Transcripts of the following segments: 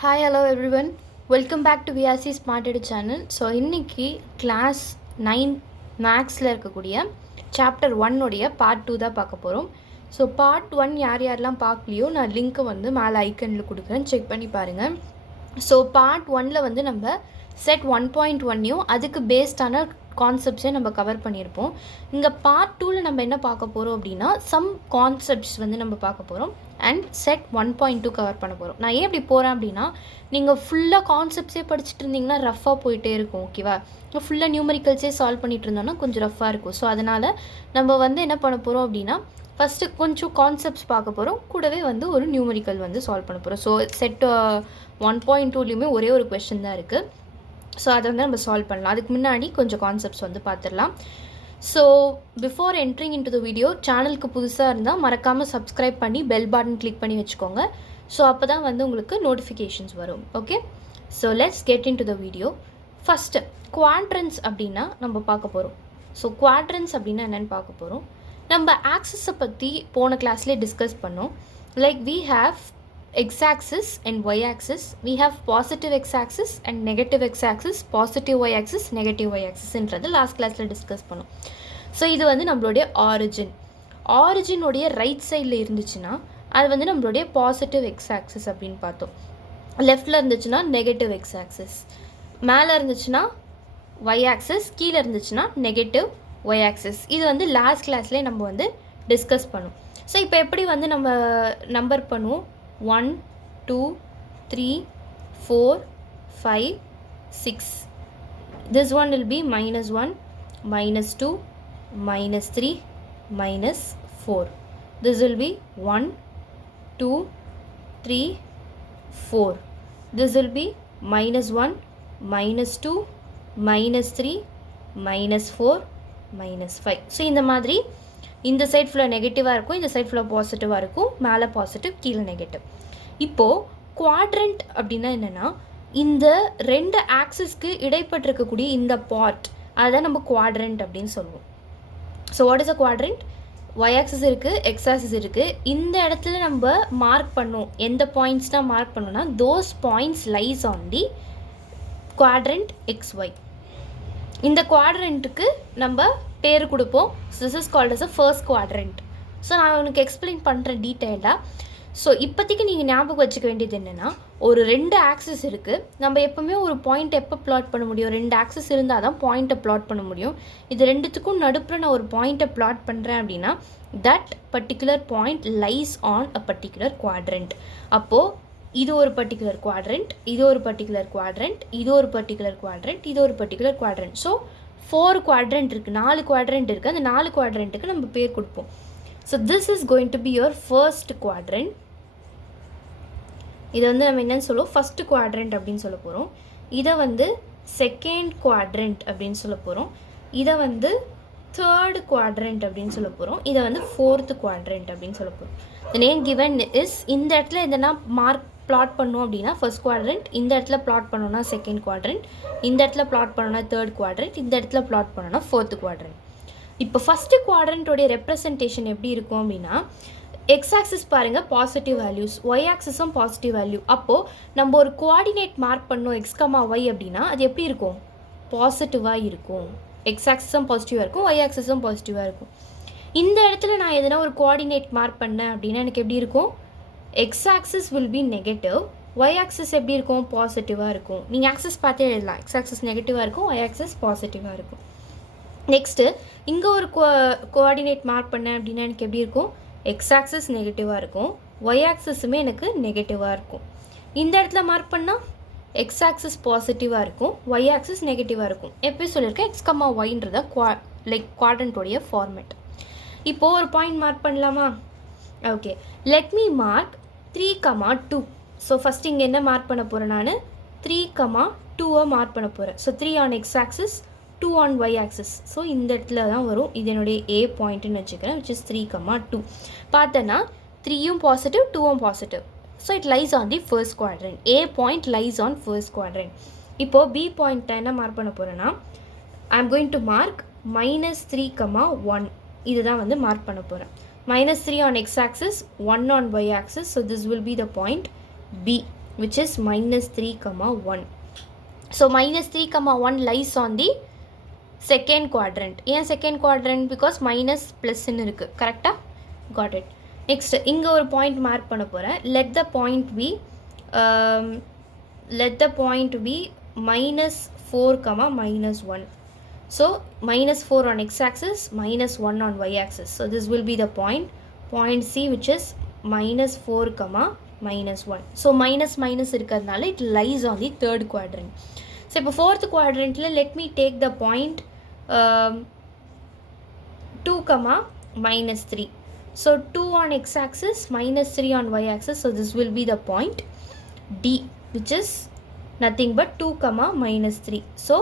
Hi, hello everyone. Welcome back to VRC Smart Edu channel. So, இன்னைக்கு class 9 மேக்ஸில் இருக்கக்கூடிய chapter 1 உடைய part 2 தான் பார்க்க போகிறோம். ஸோ பார்ட் 1 யாரெல்லாம் பார்க்கலையோ நான் லிங்க்கை வந்து மேலே ஐக்கனில் கொடுக்குறேன், செக் பண்ணி பாருங்கள். ஸோ பார்ட் 1ல் வந்து நம்ம செட் 1.1யும் அதுக்கு பேஸ்டான கான்செப்ட்ஸே நம்ம கவர் பண்ணியிருப்போம். இங்கே பார்ட் 2ல் நம்ம என்ன பார்க்க போகிறோம் அப்படின்னா சம் கான்செப்ட்ஸ் வந்து நம்ம பார்க்க போகிறோம் அண்ட் செட் 1.2 கவர் பண்ண போகிறோம். நான் ஏன் இப்படி போகிறேன் அப்படின்னா நீங்கள் ஃபுல்லாக கான்செப்ட்ஸே படிச்சுட்டு இருந்தீங்கன்னா ரஃப்பாக போயிட்டே இருக்கும், ஓகேவா? ஃபுல்லாக நியூமரிக்கல்ஸே சால்வ் பண்ணிட்டு இருந்தோம்னா கொஞ்சம் ரஃப்பாக இருக்கும். ஸோ அதனால் நம்ம வந்து என்ன பண்ண போகிறோம் அப்படின்னா ஃபஸ்ட்டு கொஞ்சம் கான்செப்ட்ஸ் பார்க்க போகிறோம், கூடவே வந்து ஒரு நியூமரிக்கல் வந்து சால்வ் பண்ண போகிறோம். ஸோ செட் 1.2லேயுமே ஒரே ஒரு கொஸ்டின் தான் இருக்குது. ஸோ அதை வந்து நம்ம சால்வ் பண்ணலாம். அதுக்கு முன்னாடி கொஞ்சம் கான்செப்ட்ஸ் வந்து பார்த்துடலாம். So before entering in to the video, சேனலுக்கு புதுசாக இருந்தால் மறக்காமல் சப்ஸ்கிரைப் பண்ணி பெல் பட்டன் கிளிக் பண்ணி வச்சுக்கோங்க. ஸோ அப்போ தான் வந்து உங்களுக்கு நோட்டிஃபிகேஷன்ஸ் வரும். Okay, so let's get in to the video. First quatrains அப்படின்னா நம்ம பார்க்க போகிறோம். ஸோ குவாட்ரன்ஸ் அப்படின்னா என்னென்னு பார்க்க போகிறோம். நம்ம ஆக்சிஸை பற்றி போன கிளாஸ்லேயே டிஸ்கஸ் பண்ணோம். Like we have x-axis and y-axis. We have positive x-axis and negative x-axis, positive y-axis, negative y-axis என்றது லாஸ்ட் கிளாஸில் டிஸ்கஸ் பண்ணோம். ஸோ இது வந்து நம்மளுடைய ஆரிஜினுடைய ரைட் சைடில் இருந்துச்சுன்னா அது வந்து நம்மளுடைய பாசிட்டிவ் x-axis அப்படின்னு பார்த்தோம். லெஃப்டில் இருந்துச்சுன்னா நெகட்டிவ் x-axis, மேலே இருந்துச்சுன்னா y-axis, கீழே இருந்துச்சுன்னா நெகட்டிவ் y-axis. இது வந்து லாஸ்ட் கிளாஸ்லேயே நம்ம வந்து டிஸ்கஸ் பண்ணோம். ஸோ இப்போ எப்படி வந்து நம்ம நம்பர் பண்ணுவோம்? 1 2 3 4 5 6. This one will be -1 -2 -3 -4. This will be 1 2 3 4. This will be -1 -2 -3 -4 -5. So இந்த மாதிரி இந்த சைட் ஃபுல்லாக நெகட்டிவாக இருக்கும், இந்த சைட் ஃபுல்லாக பாசிட்டிவாக இருக்கும், மேலே பாசிட்டிவ் கீழே நெகட்டிவ். இப்போது குவாட்ரண்ட் அப்படின்னா என்னென்னா இந்த ரெண்டு ஆக்சிஸ்க்கு இடைப்பட்டிருக்கக்கூடிய இந்த பார்ட், அதை நம்ம குவாட்ரண்ட் அப்படின்னு சொல்லுவோம். So what is a quadrant? Y axis இருக்குது, எக்ஸ் ஆக்சிஸ் இருக்குது. இந்த இடத்துல நம்ம மார்க் பண்ணோம், எந்த பாயிண்ட்ஸ் தான் மார்க் பண்ணோம்னா those points lies on the quadrant XY. இந்த குவாட்ரண்ட்டுக்கு நம்ம பேர் கொடுப்போம். This is called as a first quadrant. So நான் உனக்கு எக்ஸ்பிளைன் பண்ணுறேன் டீட்டெயிலாக. ஸோ இப்போதைக்கு நீங்கள் ஞாபகம் வச்சுக்க வேண்டியது என்னென்னா, ஒரு ரெண்டு ஆக்சிஸ் இருக்குது. நம்ம எப்போவுமே ஒரு பாயிண்ட் எப்போ ப்ளாட் பண்ண முடியும்? ரெண்டு ஆக்சிஸ் இருந்தால் தான் பாயிண்ட்டை ப்ளாட் பண்ண முடியும். இது ரெண்டுத்துக்கும் நடுப்புற நான் ஒரு பாயிண்ட்டை ப்ளாட் பண்ணுறேன் அப்படின்னா that particular point lies on a particular quadrant. அப்போது இது ஒரு பர்டிகுலர் குவாட்ரண்ட், இது ஒரு பர்டிகுலர் குவாட்ரண்ட், இது ஒரு பர்டிகுலர் குவாட்ரண்ட், இது ஒரு பர்டிகுலர் குவாட்ரண்ட். ஸோ 4 குவாட்ரண்ட் இருக்குது, 4 குவாட்ரண்ட் இருக்குது. அந்த 4 குவாட்ரண்ட்டுக்கு நம்ம பேர் கொடுப்போம். So this is going to be your first quadrant. இதை வந்து நம்ம என்னன்னு சொல்லுவோம்? ஃபஸ்ட்டு குவாட்ரண்ட் அப்படின்னு சொல்ல போகிறோம். இதை வந்து செகண்ட் குவாட்ரண்ட் அப்படின்னு சொல்ல போகிறோம். இதை வந்து தேர்டு குவாட்ரண்ட் அப்படின்னு சொல்ல போகிறோம். இதை வந்து ஃபோர்த்து குவாட்ரண்ட் அப்படின்னு சொல்ல போகிறோம். த நேம் கிவன் இஸ், இந்த இடத்துல எதனா மார்க் ப்ளாட் பண்ணோம் அப்படின்னா ஃபர்ஸ்ட் குவாட்ரண்ட், இந்த இடத்துல ப்ளாட் பண்ணோன்னா செகண்ட் குவாட்ரண்ட், இந்த இடத்துல ப்ளாட் பண்ணோன்னா தேர்ட் குவாட்ரண்ட், இந்த இடத்துல ப்ளாட் பண்ணோன்னா ஃபோர்த்து குவாட்ரண்ட். இப்போ ஃபஸ்ட்டு குவாட்ரண்ட்டோடைய ரெப்ரசன்டேஷன் எப்படி இருக்கும் அப்படின்னா, எக்ஸ் ஆக்சிஸ் பாருங்கள் பாசிட்டிவ் வேல்யூஸ், ஒய் ஆக்சிஸும் பாசிட்டிவ் வேல்யூ. அப்போது நம்ம ஒரு கோஆர்டினேட் மார்க் பண்ணோம் x, y அப்படின்னா அது எப்படி இருக்கும்? பாசிட்டிவாக இருக்கும். எக்ஸ் ஆக்சிஸும் பாசிட்டிவாக இருக்கும், ஒய் ஆக்சிஸும் பாசிட்டிவாக இருக்கும். இந்த இடத்துல நான் எதனா ஒரு கோஆர்டினேட் மார்க் பண்ணேன் அப்படின்னா எனக்கு எப்படி இருக்கும்? X axis will be negative, y axis எப்படி இருக்கும்? பாசிட்டிவாக இருக்கும். நீங்கள் ஆக்சிஸ் பார்த்தே எழுதலாம். எக்ஸ் ஆக்சிஸ் நெகட்டிவாக இருக்கும், ஒய் ஆக்சிஸ் பாசிட்டிவாக இருக்கும். நெக்ஸ்ட்டு இங்கே ஒரு கோஆர்டினேட் மார்க் பண்ணேன் அப்படின்னா எனக்கு எப்படி இருக்கும்? எக்ஸ் ஆக்சிஸ் நெகட்டிவாக இருக்கும், ஒய் ஆக்சிஸுமே எனக்கு நெகட்டிவாக இருக்கும். இந்த இடத்துல மார்க் பண்ணால் எக்ஸ் ஆக்சிஸ் பாசிட்டிவாக இருக்கும், ஒய் ஆக்சிஸ் நெகட்டிவாக இருக்கும். எப்படி சொல்லியிருக்கேன்? எக்ஸ், ஒய்ன்றத குவாட்ரண்ட்டோடைய ஃபார்மேட். இப்போது ஒரு பாயிண்ட் மார்க் பண்ணலாமா? Okay, let me mark 3, 2. So first இங்கே என்ன மார்க் பண்ண போகிறேன்? நான் 3, 2 மார்க் பண்ண போகிறேன். So 3 on x axis, 2 on y axis. So இந்த இடத்துல தான் வரும். இது என்னுடைய ஏ பாயிண்ட்டுன்னு வச்சுக்கிறேன், விச் இஸ் 3, 2. பார்த்தேன்னா 3யும் பாசிட்டிவ், 2வும் positive. So it lies on the first quadrant. A point lies on first quadrant. இப்போது பி பாயிண்ட்டை என்ன மார்க் பண்ண போகிறேன்னா, I am going to mark -3, 1. இதுதான் வந்து மார்க் பண்ண போகிறேன். -3 on x axis, 1 on y axis. So this will be the point B. which is minus 3, 1. So minus 3, 1 lies on the second quadrant. ஏன் second quadrant? Because minus plus ன்னு இருக்கு. கரெக்டா? Got it. Next, இங்க ஒரு point mark பண்ண போறேன். Let the point be minus 4, minus 1. So minus 4 on x-axis, minus 1 on y-axis. So this will be the point C, which is minus 4, minus 1. So minus இருக்கிறதுனால it lies on the third quadrant. So இப்போ fourth quadrantல let me take the point 2, minus 3. So 2 on x-axis, minus 3 on y-axis. So this will be the point D, which is nothing but 2, minus 3. So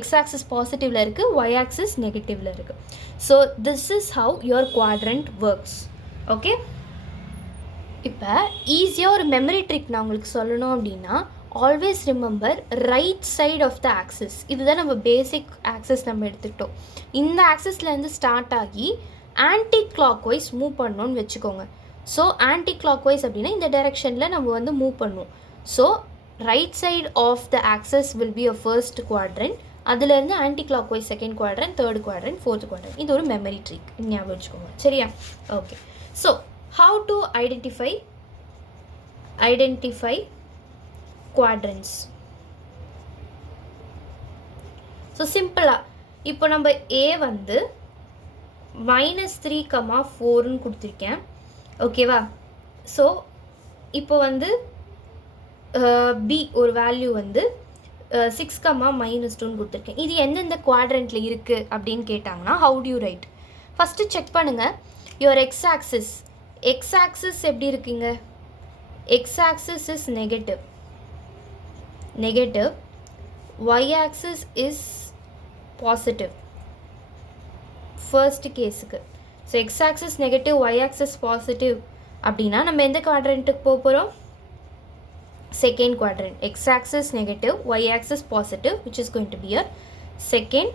x-axis positive la irukku, y-axis negative la irukku. So this is how your quadrant works. Okay? இப்போ ஈஸியாக ஒரு memory trick நான் உங்களுக்கு சொல்லணும் அப்படின்னா, always remember right side of the axis. இதுதான் நம்ம basic axis நம்ம எடுத்துக்கிட்டோம். இந்த ஆக்சிஸ்லேருந்து ஸ்டார்ட் ஆகி ஆன்டி கிளாக் வைஸ் மூவ் பண்ணணும்னு வச்சுக்கோங்க. ஸோ ஆன்டி கிளாக் வைஸ் அப்படின்னா இந்த டைரெக்ஷனில் நம்ம வந்து மூவ் பண்ணுவோம். So right side of the axis will be a first quadrant. அதுலேருந்து anticlockwise second quadrant, third quadrant, fourth quadrant. இது ஒரு மெமரி ட்ரிக், ஞாபகம் வச்சுக்கோங்க. சரியா? Okay. So how to identify quadrants. So simple. இப்போ நம்ம A வந்து minus 3, 4 கொடுத்திருக்கேன். ஓகேவா? ஸோ இப்போ வந்து B ஒரு வேல்யூ வந்து 6, minus 2 கொடுத்துருக்கேன். இது எந்தெந்த குவாட்ரண்ட்டில் இருக்குது அப்படின்னு கேட்டாங்கன்னா how do you write? First check பண்ணுங்கள். your x-axis எப்படி இருக்குங்க? x-axis is negative, y-axis is positive. first கேஸுக்கு so x-axis negative, y-axis positive அப்படின்னா நம்ம எந்த குவாட்ரண்ட்டுக்கு போக போகிறோம்? second quadrant. x-axis negative, y-axis positive, which is going to be a second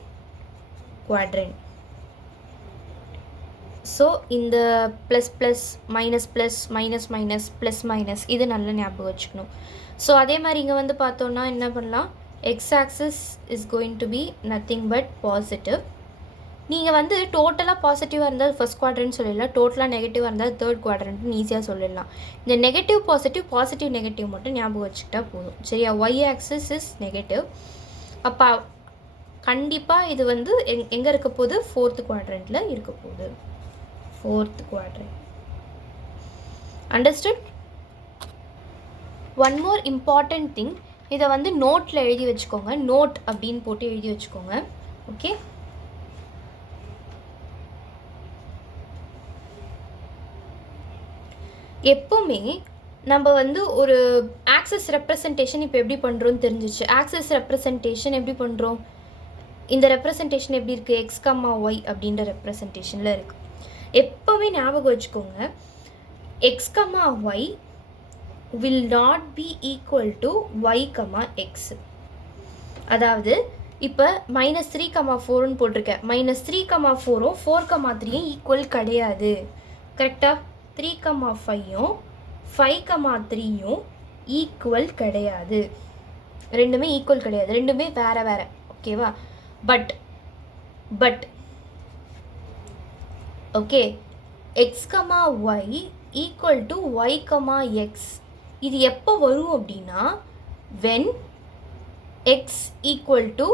quadrant. So இந்த ப்ளஸ் மைனஸ் ப்ளஸ் மைனஸ் இது நல்ல ஞாபகம் வச்சுக்கணும். ஸோ அதே மாதிரி இங்கே வந்து பார்த்தோன்னா என்ன பண்ணலாம்? x-axis is going to be nothing but positive. நீங்கள் வந்து டோட்டலாக பாசிட்டிவாக இருந்தால் ஃபர்ஸ்ட் குவாட்ரண்ட் சொல்லிடலாம், டோட்டலாக நெகட்டிவாக இருந்தால் தேர்ட் குவாட்ரண்ட்னு ஈஸியாக சொல்லிடலாம். இந்த நெகட்டிவ் பாசிட்டிவ் நெகட்டிவ் மட்டும் ஞாபகம் வச்சுக்கிட்டா போதும். சரியா? y-axis is negative. அப்போ கண்டிப்பாக இது வந்து எங்கே இருக்க போகுது? ஃபோர்த் குவாட்ரண்ட்டில் இருக்க போகுது. fourth quadrant. Understood? One more important thing, இதை வந்து நோட்டில் எழுதி வச்சுக்கோங்க. நோட் அப்படின்னு போட்டு எழுதி வச்சுக்கோங்க. ஓகே? எப்பவுமே நம்ம வந்து ஒரு ஆக்சிஸ் ரெப்ரசன்டேஷன் இப்போ எப்படி பண்ணுறோன்னு தெரிஞ்சிச்சு. ஆக்சிஸ் ரெப்ரசன்டேஷன் எப்படி பண்ணுறோம்? இந்த ரெப்ரசன்டேஷன் எப்படி இருக்குது? x, y அப்படின்ற ரெப்ரசன்டேஷனில் இருக்குது. எப்போவுமே ஞாபகம் வச்சுக்கோங்க, x, y will not be equal to y, x. அதாவது இப்போ minus 3, 4ன்னு போட்டிருக்கேன். minus 3, 4ம் 4, 3யும் ஈக்குவல் கிடையாது. கரெக்டாக? 3, 5யும் 5, 3யும் ஈக்குவல் கிடையாது. ரெண்டுமே ஈக்குவல் கிடையாது, ரெண்டுமே வேறு வேறு. ஓகேவா? But okay, x, y equal to y, x. இது எப்போ வரும் அப்படின்னா, when x equal to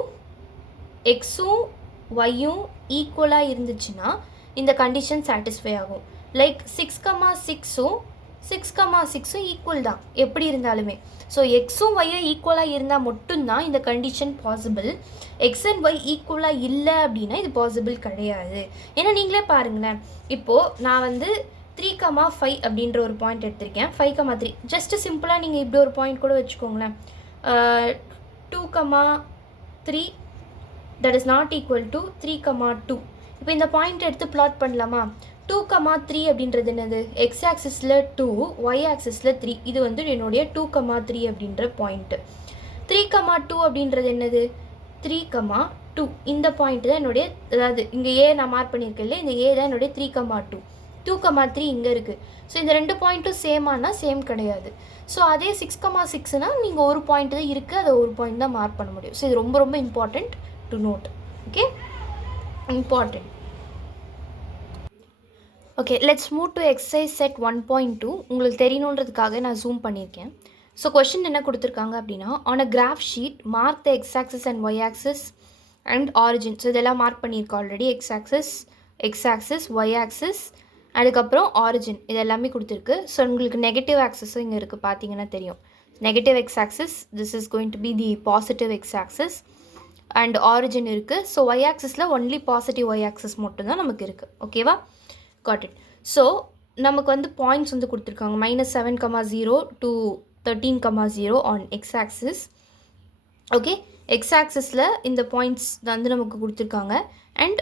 xும் yயும் ஈக்குவலாக இருந்துச்சுன்னா இந்த கண்டிஷன் சாட்டிஸ்ஃபை ஆகும். லைக் 6, 6ம் ஈக்குவல் தான் எப்படி இருந்தாலுமே. ஸோ எக்ஸும் ஒய்யும் ஈக்குவலாக இருந்தால் மட்டும்தான் இந்த condition possible. X and y ஈக்குவலாக இல்லை அப்படின்னா இது பாசிபிள் கிடையாது. ஏன்னா நீங்களே பாருங்களேன், இப்போது நான் வந்து 3, 5 அப்படின்ற ஒரு பாயிண்ட் எடுத்திருக்கேன். 5, 3 ஜஸ்ட்டு சிம்பிளாக நீங்கள் இப்படி ஒரு பாயிண்ட் கூட வச்சுக்கோங்களேன். 2, 3 that is not equal to 3, 2. இப்போ இந்த பாயிண்ட் எடுத்து பிளாட் பண்ணலாமா? 2, 3 அப்படின்றது என்னது? எக்ஸ் ஆக்சிஸில் 2, ஒய் ஆக்சிஸில் 3. இது வந்து என்னுடைய 2, 3 அப்படின்ற பாயிண்ட்டு. 3, 2 அப்படின்றது என்னது? 3, 2. இந்த பாயிண்ட் தான் என்னுடைய, அதாவது இங்கே ஏ நான் மார்க் பண்ணியிருக்கேன் இல்லை, இந்த ஏ தான் என்னுடைய 3, 2. 2,3 இங்கே இருக்குது. ஸோ இந்த 2 பாயிண்ட்டும் சேமானா சேம் கிடையாது. ஸோ அதே 6,6னா நீங்கள் ஒரு பாயிண்ட் தான் இருக்குது, அதை ஒரு பாயிண்ட் தான் மார்க் பண்ண முடியும். ஸோ இது ரொம்ப ரொம்ப important to note. Okay, important. Okay, let's move to exercise set 1.2. உங்களுக்கு தெரியணுன்றதுக்காக நான் ஜூம் பண்ணியிருக்கேன். ஸோ கொஷின் என்ன கொடுத்துருக்காங்க அப்படின்னா, on a graph sheet mark the x axis and y axis and origin. So இதெல்லாம் மார்க் பண்ணியிருக்கோம் already. X axis y axis அதுக்கப்புறம் origin இது எல்லாமே கொடுத்துருக்கு. ஸோ உங்களுக்கு நெகட்டிவ் ஆக்சிஸும் இங்கே இருக்குது, பார்த்தீங்கன்னா தெரியும். Negative x axis, this is going to be the positive x axis and origin இருக்குது. ஸோ ஒய் ஆக்சிஸில் ஒன்லி பாசிட்டிவ் ஒய் ஆக்சிஸ் மட்டும்தான் நமக்கு இருக்குது. ஓகேவா, காட் இட். ஸோ நமக்கு வந்து பாயிண்ட்ஸ் வந்து கொடுத்துருக்காங்க. -7,0 to 13,0 on x axis. Okay, x ஆக்சிஸில் இந்த பாயிண்ட்ஸ் வந்து நமக்கு கொடுத்துருக்காங்க. And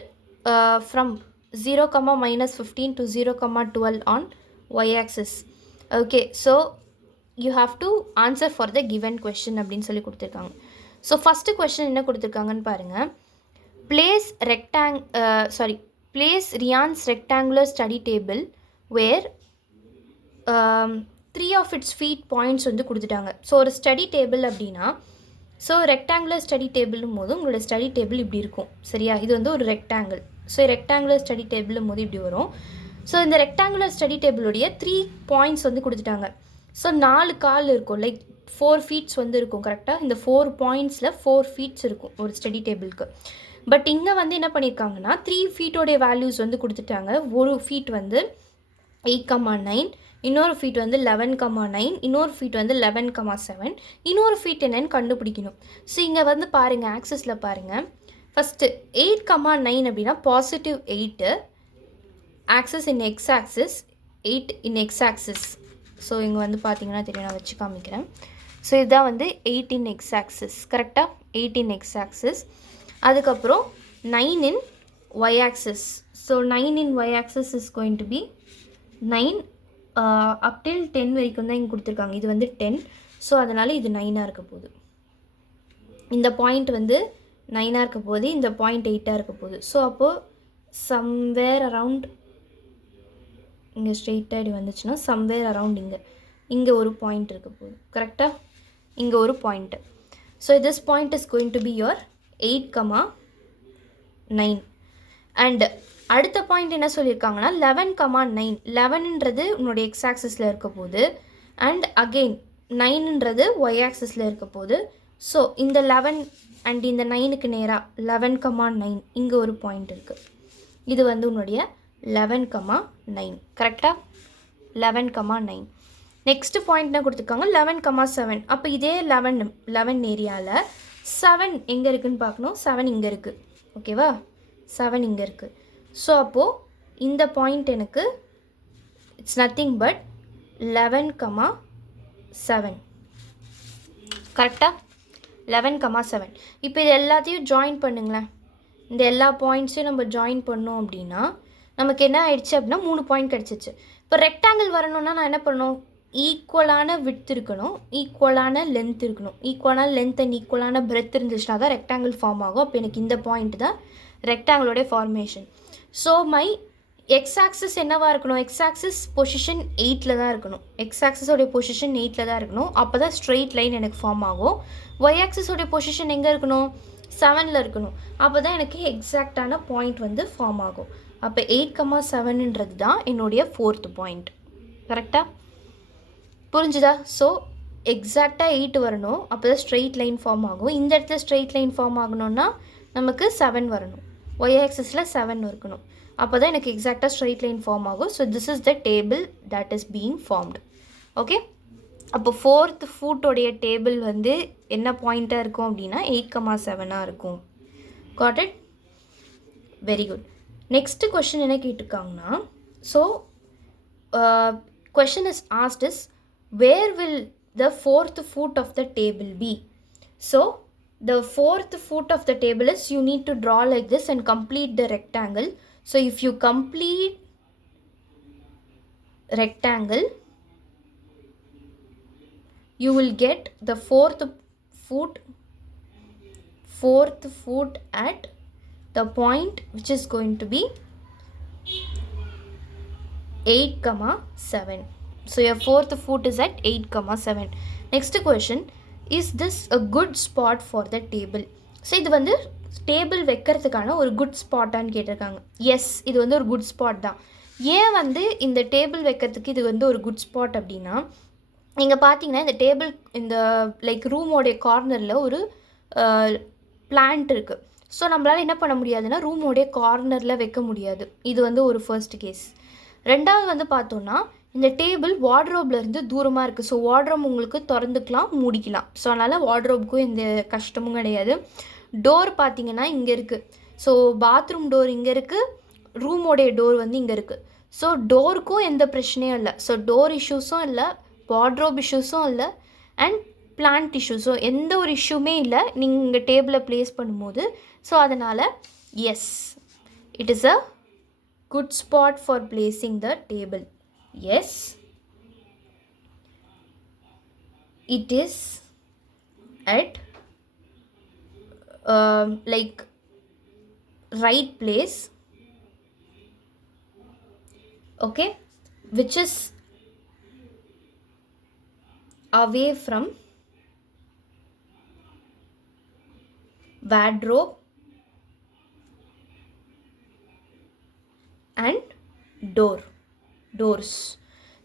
from 0, -15 to 0,12 on y-axis. Okay, so you have to answer for the given question அப்படின்னு சொல்லி கொடுத்துருக்காங்க. ஸோ ஃபஸ்ட்டு கொஸ்டின் என்ன கொடுத்துருக்காங்கன்னு பாருங்கள். place Rian's rectangular study table where 3 of its feet points வந்து கொடுத்துட்டாங்க. ஸோ ஒரு ஸ்டடி டேபிள் அப்படின்னா, ஸோ ரெக்டாங்குலர் ஸ்டடி டேபிளும் போது உங்களோட ஸ்டடி டேபிள் இப்படி இருக்கும். சரியா, இது வந்து ஒரு ரெக்டாங்கிள். ஸோ ரெக்டாங்குலர் ஸ்டடி டேபிளும் போது இப்படி வரும். ஸோ இந்த ரெக்டாங்குலர் ஸ்டடி டேபிளுடைய 3 பாயிண்ட்ஸ் வந்து கொடுத்துட்டாங்க. ஸோ 4 கால் இருக்கும், லைக் 4 ஃபீட்ஸ் வந்து இருக்கும். கரெக்டாக இந்த 4 பாயிண்ட்ஸில் 4 ஃபீட்ஸ் இருக்கும் ஒரு ஸ்டடி டேபிளுக்கு. பட் இங்கே வந்து என்ன பண்ணியிருக்காங்கன்னா 3 ஃபீட்டோடைய வேல்யூஸ் வந்து கொடுத்துட்டாங்க. ஒரு ஃபீட் வந்து 8,9, இன்னொரு ஃபீட் வந்து 11,9, இன்னொரு ஃபீட் வந்து 11,7, இன்னொரு ஃபீட் என்னன்னு கண்டுபிடிக்கணும். ஸோ இங்கே வந்து பாருங்கள், ஆக்சிஸில் பாருங்கள். ஃபஸ்ட்டு 8,9 அப்படின்னா பாசிட்டிவ் 8 ஆக்சிஸ் இன் எக்ஸ் ஆக்சிஸ், 8 இன் எக்ஸ் ஆக்சிஸ். ஸோ இங்கே வந்து பார்த்தீங்கன்னா தெரியும், நான் வச்சு காமிக்கிறேன். ஸோ இதுதான் வந்து 8 இன் எக்ஸ் ஆக்சிஸ். கரெக்டாக 8 இன் எக்ஸ் ஆக்சிஸ். அதுக்கப்புறம் 9 in y axis. So 9 in y axis is going to be 9 up till 10 வரைக்கும் தான் இங்கே கொடுத்துருக்காங்க. இது வந்து 10. ஸோ அதனால் இது 9ஆக இருக்க போகுது. இந்த பாயிண்ட் வந்து 9ஆக இருக்க போகுது, இந்த பாயிண்ட் 8ஆக இருக்க போகுது. ஸோ அப்போது சம்வேர் அரவுண்ட் இங்கே ஸ்ட்ரெயிட்டாக இப்படி வந்துச்சுன்னா சம்வேர் அரவுண்ட் இங்கே ஒரு பாயிண்ட் இருக்க போகுது. கரெக்டாக இங்கே ஒரு point. So this point is going to be your 8,9. And அடுத்த பாயிண்ட் என்ன சொல்லியிருக்காங்கன்னா 11,9. 11ன்றது உன்னுடைய எக்ஸ் ஆக்சிஸில் இருக்க போகுது. அண்ட் அகெயின் 9ன்றது ஒய் ஆக்சிஸில் இருக்க போகுது. ஸோ இந்த 11 அண்ட் இந்த 9க்கு நேராக 11,9 இங்கே ஒரு பாயிண்ட் இருக்குது. இது வந்து உன்னுடைய 11,9. கரெக்டாக 11,9. நெக்ஸ்ட்டு பாயிண்ட் என்ன கொடுத்துருக்காங்க 11,7. அப்போ இதே 11 ஏரியாவில் 7 எங்கே இருக்குதுன்னு பார்க்கணும். 7 இங்கே இருக்குது. ஓகேவா, 7 இங்கே இருக்குது. ஸோ அப்போது இந்த பாயிண்ட் எனக்கு இட்ஸ் நத்திங் பட் 11,7. கரெக்டாக 11,7. இப்போ இது எல்லாத்தையும் ஜாயின் பண்ணுங்களேன். இந்த எல்லா பாயிண்ட்ஸையும் நம்ம ஜாயின் பண்ணோம் அப்படின்னா நமக்கு என்ன ஆயிடுச்சு அப்படின்னா 3 பாயிண்ட் கிடச்சிச்சு. இப்போ ரெக்டாங்கிள் வரணும்னா நான் என்ன பண்ணணும், ஈக்குவலான விட்த் இருக்கணும், ஈக்குவலான லென்த் இருக்கணும். ஈக்குவலான லென்த் அண்ட் ஈக்குவலான பிரெத் இருந்துச்சுன்னா தான் ரெக்டாங்கிள் ஃபார்ம் ஆகும். அப்போ எனக்கு இந்த பாயிண்ட் தான் ரெக்டாங்கிளோடைய formation. So my x axis என்னவாக இருக்கணும், எக்ஸ் ஆக்சிஸ் பொசிஷன் 8ல் தான் இருக்கணும். எக்ஸ் ஆக்சிஸோடைய பொசிஷன் 8ல் தான் இருக்கணும். அப்போ தான் ஸ்ட்ரெயிட் லைன் எனக்கு ஃபார்ம் ஆகும். ஒய் ஆக்சிஸோடைய பொசிஷன் எங்கே இருக்கணும், 7ல் இருக்கணும். அப்போ தான் எனக்கு எக்ஸாக்டான பாயிண்ட் வந்து ஃபார்ம் ஆகும். அப்போ 8,7ன்றது தான் என்னுடைய 4th பாயிண்ட். கரெக்டாக புரிஞ்சுதா? ஸோ எக்ஸாக்டாக 8 வரணும், அப்போ தான் ஸ்ட்ரெயிட் லைன் ஃபார்ம் ஆகும். இந்த இடத்துல ஸ்ட்ரெயிட் லைன் ஃபார்ம் ஆகணும்னா நமக்கு 7 வரணும், ஒய் ஆக்சிஸில் 7 இருக்கணும். அப்போ தான் எனக்கு எக்ஸாக்டாக ஸ்ட்ரெயிட் லைன் ஃபார்ம் ஆகும். So this is the table that is being formed. Okay, அப்போ 4th ஃபூட்டோடைய டேபிள் வந்து என்ன பாயிண்ட்டாக இருக்கும் அப்படின்னா 8,7 இருக்கும். Got it? Very good. Next question என்ன கேட்டிருக்காங்கன்னா, so question is asked is where will the 4th foot of the table be? So the 4th foot of the table is you need to draw like this and complete the rectangle. So if you complete rectangle, you will get the 4th foot at the point which is going to be 8, 7. So your fourth foot is at 8, 7. Next question, is this a good spot for the table? So இது வந்து table வைக்கிறதுக்கான ஒரு good ஸ்பாட்டான்னு கேட்டிருக்காங்க. S, இது வந்து ஒரு good spot தான். ஏன் வந்து இந்த டேபிள் வைக்கிறதுக்கு இது வந்து ஒரு குட் ஸ்பாட் அப்படின்னா, நீங்கள் பார்த்தீங்கன்னா இந்த டேபிள் இந்த லைக் ரூமோடைய கார்னரில் ஒரு பிளான்ட் இருக்குது. ஸோ நம்மளால் என்ன பண்ண முடியாதுன்னா ரூமோடைய கார்னரில் வைக்க முடியாது. இது வந்து ஒரு ஃபர்ஸ்ட் கேஸ். ரெண்டாவது வந்து பார்த்தோன்னா இந்த டேபிள் வார்ட்ரோப்லேருந்து தூரமாக இருக்குது. ஸோ வார்ட்ரோப் உங்களுக்கு திறந்துக்கலாம், மூடிக்கலாம். ஸோ அதனால் வார்ட்ரோப்புக்கும் எந்த கஷ்டமும் கிடையாது. டோர் பார்த்தீங்கன்னா இங்கே இருக்குது. ஸோ பாத்ரூம் டோர் இங்கே இருக்குது, ரூமோடைய டோர் வந்து இங்கே இருக்குது. ஸோ டோருக்கும் எந்த பிரச்சனையும் இல்லை. ஸோ டோர் இஷ்யூஸும் இல்லை, வார்ட்ரோப் இஷ்யூஸும் இல்லை, அண்ட் பிளான்ட் இஷ்யூஸும் எந்த ஒரு இஷ்யூமே இல்லை நீங்கள் டேபிளை ப்ளேஸ் பண்ணும்போது. ஸோ அதனால் yes, it is a good spot for placing the table. Yes, it is at like right place, okay, which is away from wardrobe and doors.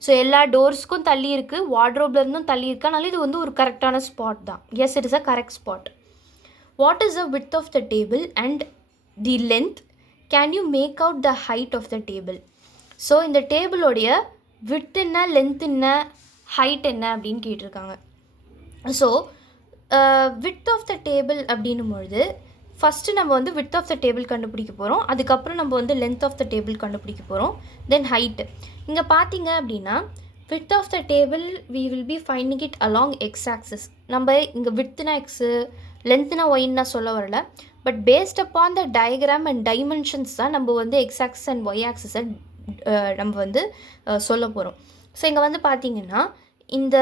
So எல்லா டோர்ஸ்க்கும் தள்ளி இருக்குது, வார்ட்ரோப்லேருந்தும் தள்ளி இருக்கு. அதனால இது வந்து ஒரு கரெக்டான ஸ்பாட் தான். Yes, it is a correct spot. What is the width of the table and the length? Can you make out the height of the table? So இந்த டேபிளோடைய விட்த் என்ன, லென்த் என்ன, ஹைட் என்ன அப்படின்னு கேட்டிருக்காங்க. So width of the table அப்படின்னும் பொழுது first நம்ம வந்து விட்த் ஆஃப் த டேபிள் கண்டுபிடிக்க போகிறோம். அதுக்கப்புறம் நம்ம வந்து லென்த் ஆஃப் த டேபிள் கண்டுபிடிக்க போகிறோம். Then height. இங்கே பார்த்தீங்க அப்படின்னா width of the table we will be finding it along x axis. நம்ம இங்கே விட்த்னா எக்ஸு, லென்த்னா ஒயின்னா சொல்ல வரல. But based upon the diagram and dimensions தான் நம்ம வந்து எக்ஸ் ஆக்சஸ் அண்ட் ஒய் ஆக்சஸை நம்ம வந்து சொல்ல போகிறோம். ஸோ இங்கே வந்து பார்த்தீங்கன்னா இந்த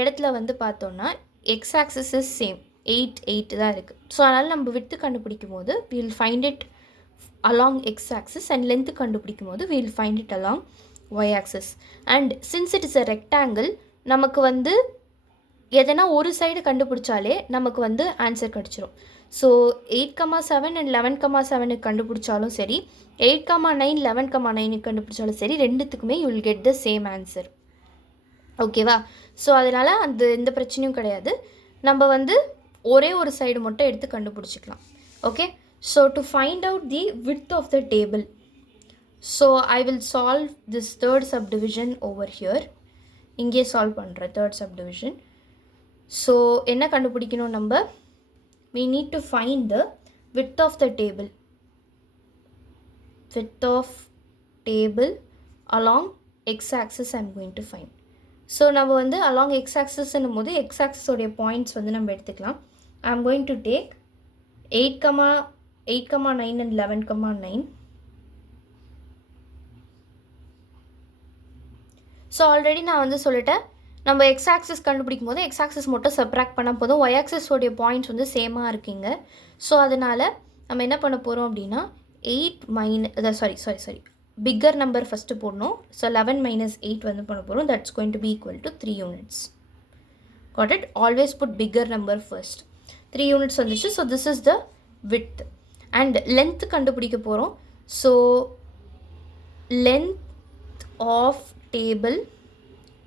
இடத்துல வந்து பார்த்தோன்னா எக்ஸ் ஆக்சஸ் இஸ் சேம் 8 தான் இருக்குது. ஸோ அதனால் நம்ம விட்த்து கண்டுபிடிக்கும் போது we will find it along x axis and length கண்டுபிடிக்கும் போது we will find it along y axis. and since it is a rectangle, நமக்கு வந்து எதனா ஒரு சைடு கண்டுபிடிச்சாலே நமக்கு வந்து ஆன்சர் கிடச்சிரும். ஸோ 8,7 and 11,7 கண்டுபிடிச்சாலும் சரி, 8,9 11,9 கண்டுபிடிச்சாலும் சரி, ரெண்டுத்துக்குமே you will get the same answer. ஓகேவா? ஸோ அதனால் எந்த பிரச்சனையும் கிடையாது. நம்ம வந்து ஒரே ஒரு சைடு மட்டும் எடுத்து கண்டுபிடிச்சிக்கலாம். Okay, so to find out the width of the table, so I will solve this third subdivision over here. இங்கே சால்வ் பண்ணுறேன் தேர்ட் சப்டிவிஷன். ஸோ என்ன கண்டுபிடிக்கணும் நம்ம? we need to find the width of the table. Width of table along x axis I am going to find. So நம்ம வந்து along X ஆக்சஸ்ன்னும் போது X ஆக்சஸோடைய points வந்து நம்ம எடுத்துக்கலாம். ஐ am going to take 8,9 and 11,9. So already நான் வந்து சொல்லிட்டேன், நம்ம எக்ஸ் ஆக்சஸ் கண்டுபிடிக்கும் போது எக்ஸ் ஆக்சஸ் மட்டும் சப்ராக்ட் பண்ண போதும், ஒய் ஆக்சஸோடைய பாயிண்ட்ஸ் வந்து சேமாக இருக்குங்க. ஸோ அதனால் நம்ம என்ன பண்ண போகிறோம் அப்படின்னா 8 பிக்கர் நம்பர் ஃபஸ்ட்டு போடணும். ஸோ 11 minus 8 வந்து பண்ண போகிறோம். That's going to be equal to 3 units. Got it? Always put bigger number first. 3 units வந்துச்சு. So this is the width. And length கண்டுபிடிக்க போகிறோம். So length of table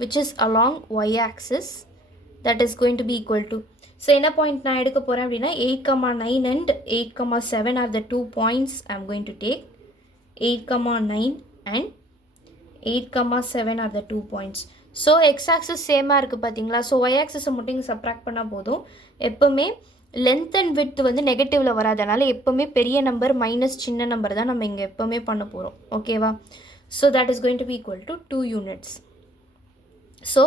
which is along y axis, that is going to be equal to, so என்ன point நான் எடுக்க போகிறேன் அப்படின்னா 8,9 and 8,7 are the 2 points I am going to take. 8,9 and 8,7 are the 2 points. So X access சேமாக இருக்குது பார்த்தீங்களா? So Y ஆக்சஸை மட்டும் இங்கே சப்ராக்ட் பண்ணால் போதும். எப்போவுமே லென்த் அண்ட் விட்த் வந்து நெகட்டிவில் வராதனால எப்போவுமே பெரிய நம்பர் மைனஸ் சின்ன நம்பர் தான் நம்ம இங்கே எப்போவுமே பண்ண போகிறோம். ஓகேவா? So that is going to be equal to 2 units. So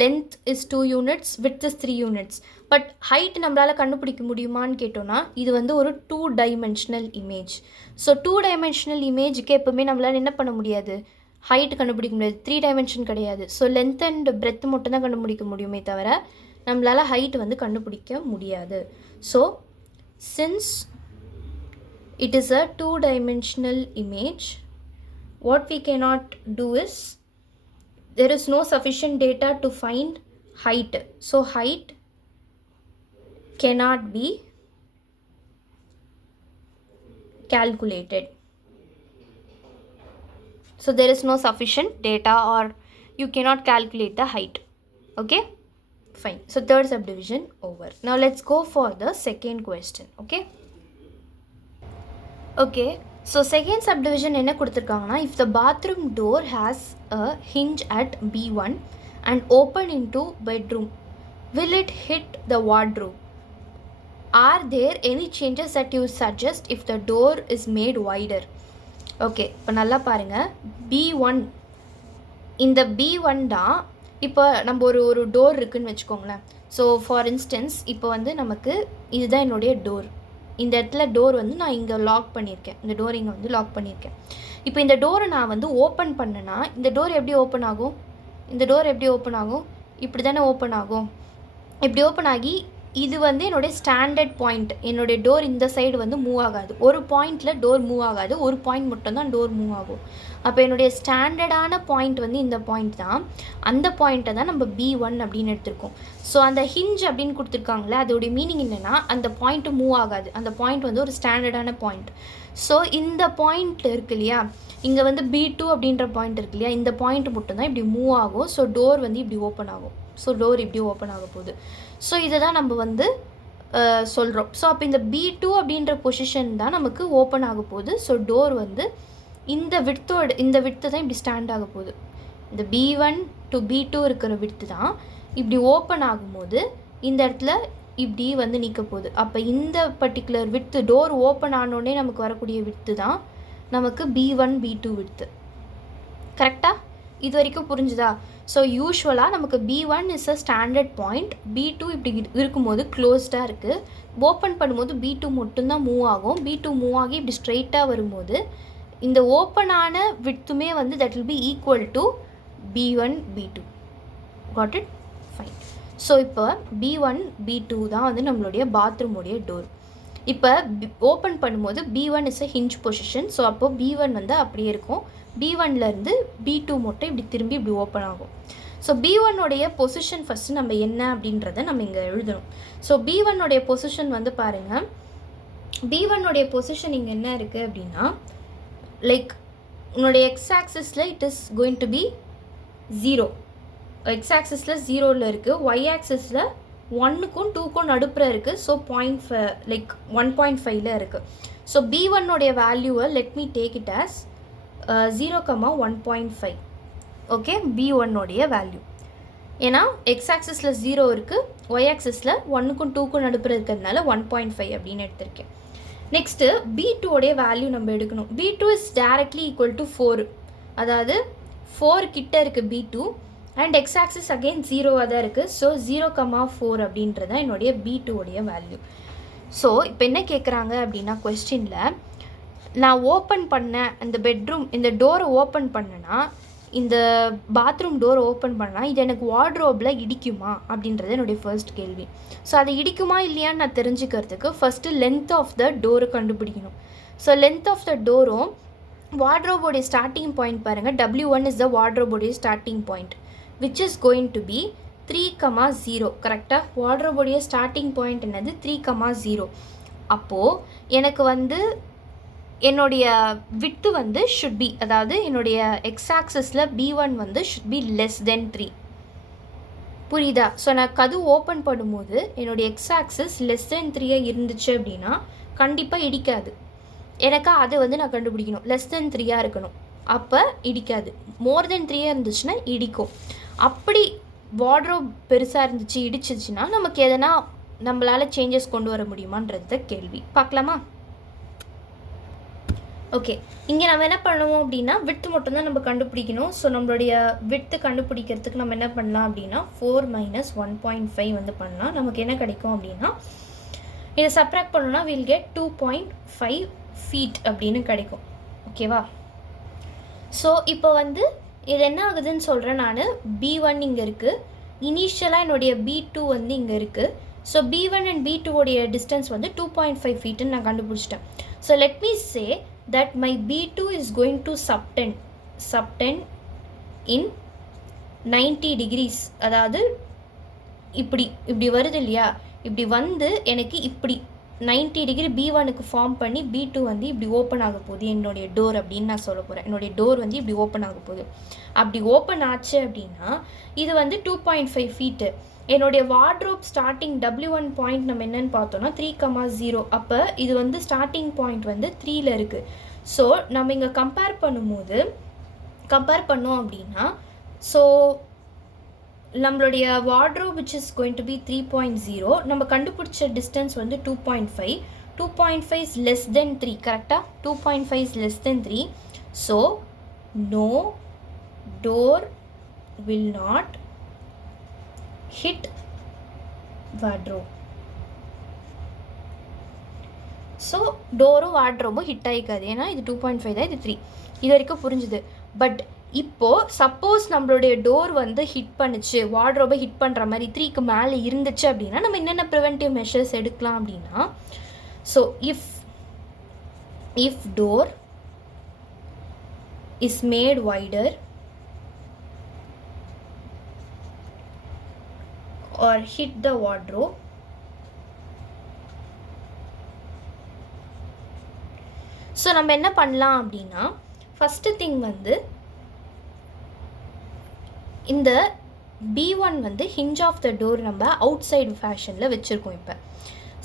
length is 2 units, width is 3 units. But height நம்மளால் கண்டுபிடிக்க முடியுமான்னு கேட்டோன்னா இது வந்து ஒரு 2 dimensional இமேஜ். ஸோ 2 dimensional இமேஜுக்கு எப்போவுமே நம்மளால் என்ன பண்ண முடியாது, ஹைட் கண்டுபிடிக்க முடியாது. 3 dimension கிடையாது. ஸோ லென்த் அண்ட் பிரெத் மட்டும் தான் கண்டுபிடிக்க முடியுமே தவிர நம்மளால் ஹைட் வந்து கண்டுபிடிக்க முடியாது. So since it is a 2 dimensional image, what we cannot do is, there is no sufficient data to find height. So height cannot be calculated. So there is no sufficient data, or you cannot calculate the height. Okay, fine. So third subdivision over. Now let's go for the second question. Okay, so second subdivision என்ன கொடுத்துருக்காங்கன்னா, if the bathroom door has a hinge at B1 and open into bedroom, will it hit the wardrobe? Are there any changes that you suggest if the door is made wider? Okay, இப்போ நல்லா பாருங்கள். B1, இந்த B1 தான் இப்போ நம்ம ஒரு door இருக்குதுன்னு வச்சுக்கோங்களேன். ஸோ ஃபார் இன்ஸ்டன்ஸ் இப்போ வந்து நமக்கு இதுதான் என்னுடைய டோர். இந்த இடத்துல டோர் வந்து நான் இங்கே லாக் பண்ணியிருக்கேன். இந்த டோர் இங்கே வந்து லாக் பண்ணியிருக்கேன். இப்போ இந்த டோரை நான் வந்து ஓப்பன் பண்ணேன்னா இந்த டோர் எப்படி ஓப்பன் ஆகும்? இந்த டோர் எப்படி ஓப்பன் ஆகும்? இப்படி தானே ஓப்பன் ஆகும். இப்படி ஓப்பன் ஆகி இது வந்து என்னுடைய ஸ்டாண்டர்ட் பாயிண்ட். என்னுடைய டோர் இந்த சைடு வந்து மூவ் ஆகாது. ஒரு பாயிண்டில் டோர் மூவ் ஆகாது, ஒரு பாயிண்ட் மட்டும்தான் டோர் மூவ் ஆகும். அப்போ என்னுடைய ஸ்டாண்டர்டான பாயிண்ட் வந்து இந்த பாயிண்ட் தான். அந்த பாயிண்ட்டை தான் நம்ம B1 அப்படின்னு எடுத்திருக்கோம். ஸோ அந்த ஹிஞ்ச் அப்படின்னு கொடுத்துருக்காங்களே, அதோடைய மீனிங் என்னென்னா அந்த பாயிண்ட்டு மூவ் ஆகாது. அந்த பாயிண்ட் வந்து ஒரு ஸ்டாண்டர்டான பாயிண்ட். ஸோ இந்த பாயிண்ட் இருக்கு இல்லையா, இங்கே வந்து B2 அப்படின்ற பாயிண்ட் இருக்கு இல்லையா, இந்த பாயிண்ட் மட்டும்தான் இப்படி மூவ் ஆகும். ஸோ டோர் வந்து இப்படி ஓப்பன் ஆகும். ஸோ டோர் இப்படி ஓப்பன் ஆக போகுது. ஸோ இதை தான் நம்ம வந்து சொல்கிறோம். ஸோ அப்போ இந்த B2 அப்படின்ற பொசிஷன் தான் நமக்கு ஓப்பன் ஆக போகுது. ஸோ டோர் வந்து இந்த விட்த்து தான் இப்படி ஸ்டாண்ட் ஆக போகுது. இந்த B1 to B2 இருக்கிற விட்த்து தான் இப்படி ஓப்பன் ஆகும்போது இந்த இடத்துல இப்படி வந்து நிற்க போகுது. அப்போ இந்த பர்டிகுலர் விட்த்து டோர் ஓப்பன் ஆனோடனே நமக்கு வரக்கூடிய விட்த்து தான் நமக்கு B1 B2 விட்த்து. கரெக்டாக? இது வரைக்கும் புரிஞ்சுதா? ஸோ யூஸ்வலாக நமக்கு B1 is a standard point. B2 இப்படி இருக்கும்போது க்ளோஸ்டாக இருக்குது. ஓப்பன் பண்ணும்போது B2 மட்டும்தான் மூவ் ஆகும். B2 மூவ் ஆகி இப்படி ஸ்ட்ரெயிட்டாக வரும்போது இந்த ஓப்பனான விட்த்துமே வந்து that will be equal to B1 B2. God it? Fine. So இப்போ B1 B2 தான் வந்து நம்மளுடைய பாத்ரூமுடைய டோர். இப்போ ஓப்பன் பண்ணும்போது B1 is a hinge position. So அப்போ B1 வந்து அப்படியே இருக்கும். B1லேருந்து B2 மட்டும் இப்படி திரும்பி இப்படி ஓப்பன் ஆகும். ஸோ B1உடைய பொசிஷன் ஃபஸ்ட்டு நம்ம என்ன அப்படின்றத நம்ம இங்கே எழுதணும். ஸோ B1உடைய பொசிஷன் வந்து பாருங்கள், B1உடைய பொசிஷன் இங்கே என்ன இருக்குது அப்படின்னா, லைக் உன்னுடைய எக்ஸ் ஆக்சிஸில் it is going to be 0. X ஆக்சிஸில் 0ல் இருக்குது. ஒய் ஆக்சிஸில் 1க்கும் 2க்கும் நடுப்புற இருக்குது. ஸோ 1.5ல் இருக்குது. ஸோ B1உடைய வேல்யூவை let me take it as 0,1.5. Okay, B1உடைய வேல்யூ. ஏன்னா எக்ஸ் ஆக்சிஸில் 0 இருக்குது, ஒய் ஆக்சிஸில் 1க்கும் 2க்கும் நடுப்புற இருக்கிறதுனால 1.5 அப்படின்னு எடுத்திருக்கேன். நெக்ஸ்ட்டு B2உடைய வேல்யூ நம்ம எடுக்கணும். B2 is directly equal to 4. அதாவது 4 கிட்ட இருக்குது B2 and x axis again 0வாக தான் இருக்குது. ஸோ 0,4 அப்படின்றதான் என்னுடைய B2உடைய வேல்யூ. ஸோ இப்போ என்ன கேட்குறாங்க அப்படின்னா, கொஸ்டினில் நான் ஓப்பன் பண்ணேன் அந்த பெட்ரூம், இந்த டோரை ஓப்பன் பண்ணேன்னா, இந்த பாத்ரூம் டோரை ஓப்பன் பண்ணால் இது எனக்கு வார்ட்ரோபில் இடிக்குமா அப்படின்றது என்னுடைய ஃபர்ஸ்ட் கேள்வி. ஸோ அதை இடிக்குமா இல்லையான்னு நான் தெரிஞ்சுக்கிறதுக்கு ஃபஸ்ட்டு லென்த் ஆஃப் த டோரை கண்டுபிடிக்கணும். ஸோ லென்த் ஆஃப் த டோரும் வார்ட்ரோபோடைய ஸ்டார்டிங் பாயிண்ட் பாருங்கள், W1 இஸ் த வார்ட்ரோபோடைய starting point which is going to be 3,0. கரெக்டாக? வார்ட்ரோபோடைய ஸ்டார்டிங் பாயிண்ட் என்னது? 3,0. அப்போது எனக்கு வந்து என்னுடைய விட்த்து வந்து ஷுட் பி, அதாவது என்னுடைய எக்ஸ் ஆக்சிஸில் B1 வந்து ஷுட் பி லெஸ் தென் 3. புரியுதா? ஸோ நான் கது ஓப்பன் பண்ணும்போது என்னுடைய எக்ஸ் ஆக்சிஸ் லெஸ் தென் 3 இருந்துச்சு அப்படின்னா கண்டிப்பாக இடிக்காது. எனக்கு அதை வந்து நான் கண்டுபிடிக்கணும். லெஸ் தென் 3 இருக்கணும், அப்போ இடிக்காது. மோர் தென் 3 இருந்துச்சுன்னா இடிக்கும். அப்படி வார்ட்ரோப் பெருசாக இருந்துச்சு, இடிச்சிச்சுன்னா நமக்கு எதனா நம்மளால் சேஞ்சஸ் கொண்டு வர முடியுமான்றது கேள்வி. பார்க்கலாமா? ஓகே, இங்கே நம்ம என்ன பண்ணுவோம் அப்படின்னா, விட்த்து மட்டும்தான் நம்ம கண்டுபிடிக்கணும். ஸோ நம்மளுடைய விட்த்து கண்டுபிடிக்கிறதுக்கு நம்ம என்ன பண்ணலாம் அப்படின்னா 4 - 1.5 வந்து பண்ணலாம். நமக்கு என்ன கிடைக்கும் அப்படின்னா, இதை சப்ராக்ட் பண்ணோன்னா வில் கெட் 2.5 feet அப்படின்னு கிடைக்கும். ஓகேவா? ஸோ இப்போ வந்து இது என்ன ஆகுதுன்னு சொல்கிறேன் நான். B1 இங்கே இருக்குது, இனிஷியலாக என்னுடைய B2 வந்து இங்கே இருக்குது. ஸோ B1 அண்ட் B2உடைய டிஸ்டன்ஸ் வந்து 2.5 feetன்னு நான் கண்டுபிடிச்சிட்டேன். So let me say that my B2 is going to subtend. subtend in 90 degrees. அதாவது இப்படி வருது இல்லையா, இப்படி வந்து எனக்கு இப்படி 90 டிகிரி B1க்கு ஃபார்ம் பண்ணி B2 வந்து இப்படி ஓப்பன் ஆக போகுது என்னுடைய டோர் அப்படின்னு நான் சொல்ல போகிறேன். என்னுடைய டோர் வந்து இப்படி ஓப்பன் ஆக போகுது. அப்படி ஓப்பன் ஆச்சு அப்படின்னா இது வந்து 2.5 ஃபீட்டு. என்னுடைய வார்ட்ரோப் ஸ்டார்டிங் W1 பாயிண்ட் நம்ம என்னன்னு பார்த்தோம்னா 3,0. அப்போ இது வந்து ஸ்டார்டிங் பாயிண்ட் வந்து 3ல் இருக்குது. ஸோ நம்ம இங்கே கம்பேர் பண்ணோம் அப்படின்னா, ஸோ நம்மளுடைய wardrobe which is going to be 3.0, நம்ம கண்டுபிடிச்ச டிஸ்டன்ஸ் வந்து 2.5. 2.5 is less than 3, கரெக்டாக? 2.5 is less than 3. So no door will not hit wardrobe. So டோரும் வார்ட்ரோபும் ஹிட் ஆகிக்காது, ஏன்னா இது 2.5 தான், இது 3. இது வரைக்கும் புரிஞ்சுது. பட் இப்போது சப்போஸ் நம்மளுடைய டோர் வந்து ஹிட் பண்ணுச்சு, வார்ட்ரோபை ஹிட் பண்ணுற மாதிரி 3க்கு மேலே இருந்துச்சு அப்படின்னா நம்ம என்னென்ன ப்ரிவென்டிவ் மெஷர்ஸ் எடுக்கலாம் அப்படின்னா, so if door is made wider or hit the wardrobe, so நம்ம என்ன பண்ணலாம் அப்படின்னா, ஃபஸ்ட்டு திங் வந்து இந்த B1 வந்து ஹிஞ்ச் ஆஃப் த டோர் நம்ம அவுட் சைடு ஃபேஷனில் வச்சுருக்கோம். இப்போ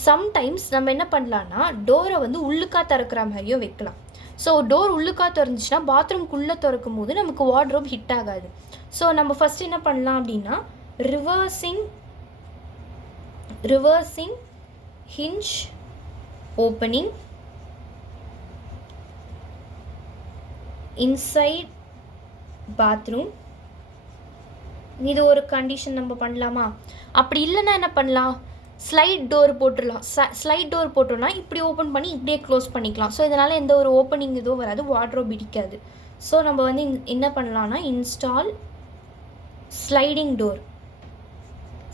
சம்டைம்ஸ் நம்ம என்ன பண்ணலான்னா டோரை வந்து உள்ளுக்கா திறக்கிற மாதிரியும் வைக்கலாம். ஸோ டோர் உள்ளுக்கா திறந்துச்சுன்னா பாத்ரூம்குள்ளே திறக்கும் போது நமக்கு வார்ட்ரோப் ஹிட் ஆகாது. ஸோ நம்ம ஃபஸ்ட் என்ன பண்ணலாம் அப்படின்னா reversing hinge opening inside bathroom. இது ஒரு கண்டிஷன் நம்ம பண்ணலாமா? அப்படி இல்லைன்னா என்ன பண்ணலாம், ஸ்லைட் டோர் போட்டுடலாம். ஸ்லைட் டோர் போட்டோம்னா இப்படி ஓப்பன் பண்ணி இப்படியே க்ளோஸ் பண்ணிக்கலாம். ஸோ இதனால் எந்த ஒரு ஓப்பனிங் இதுவும் வராது, வார்ட்ரோப் இடிக்காது. ஸோ நம்ம வந்து என்ன பண்ணலான்னா install sliding door.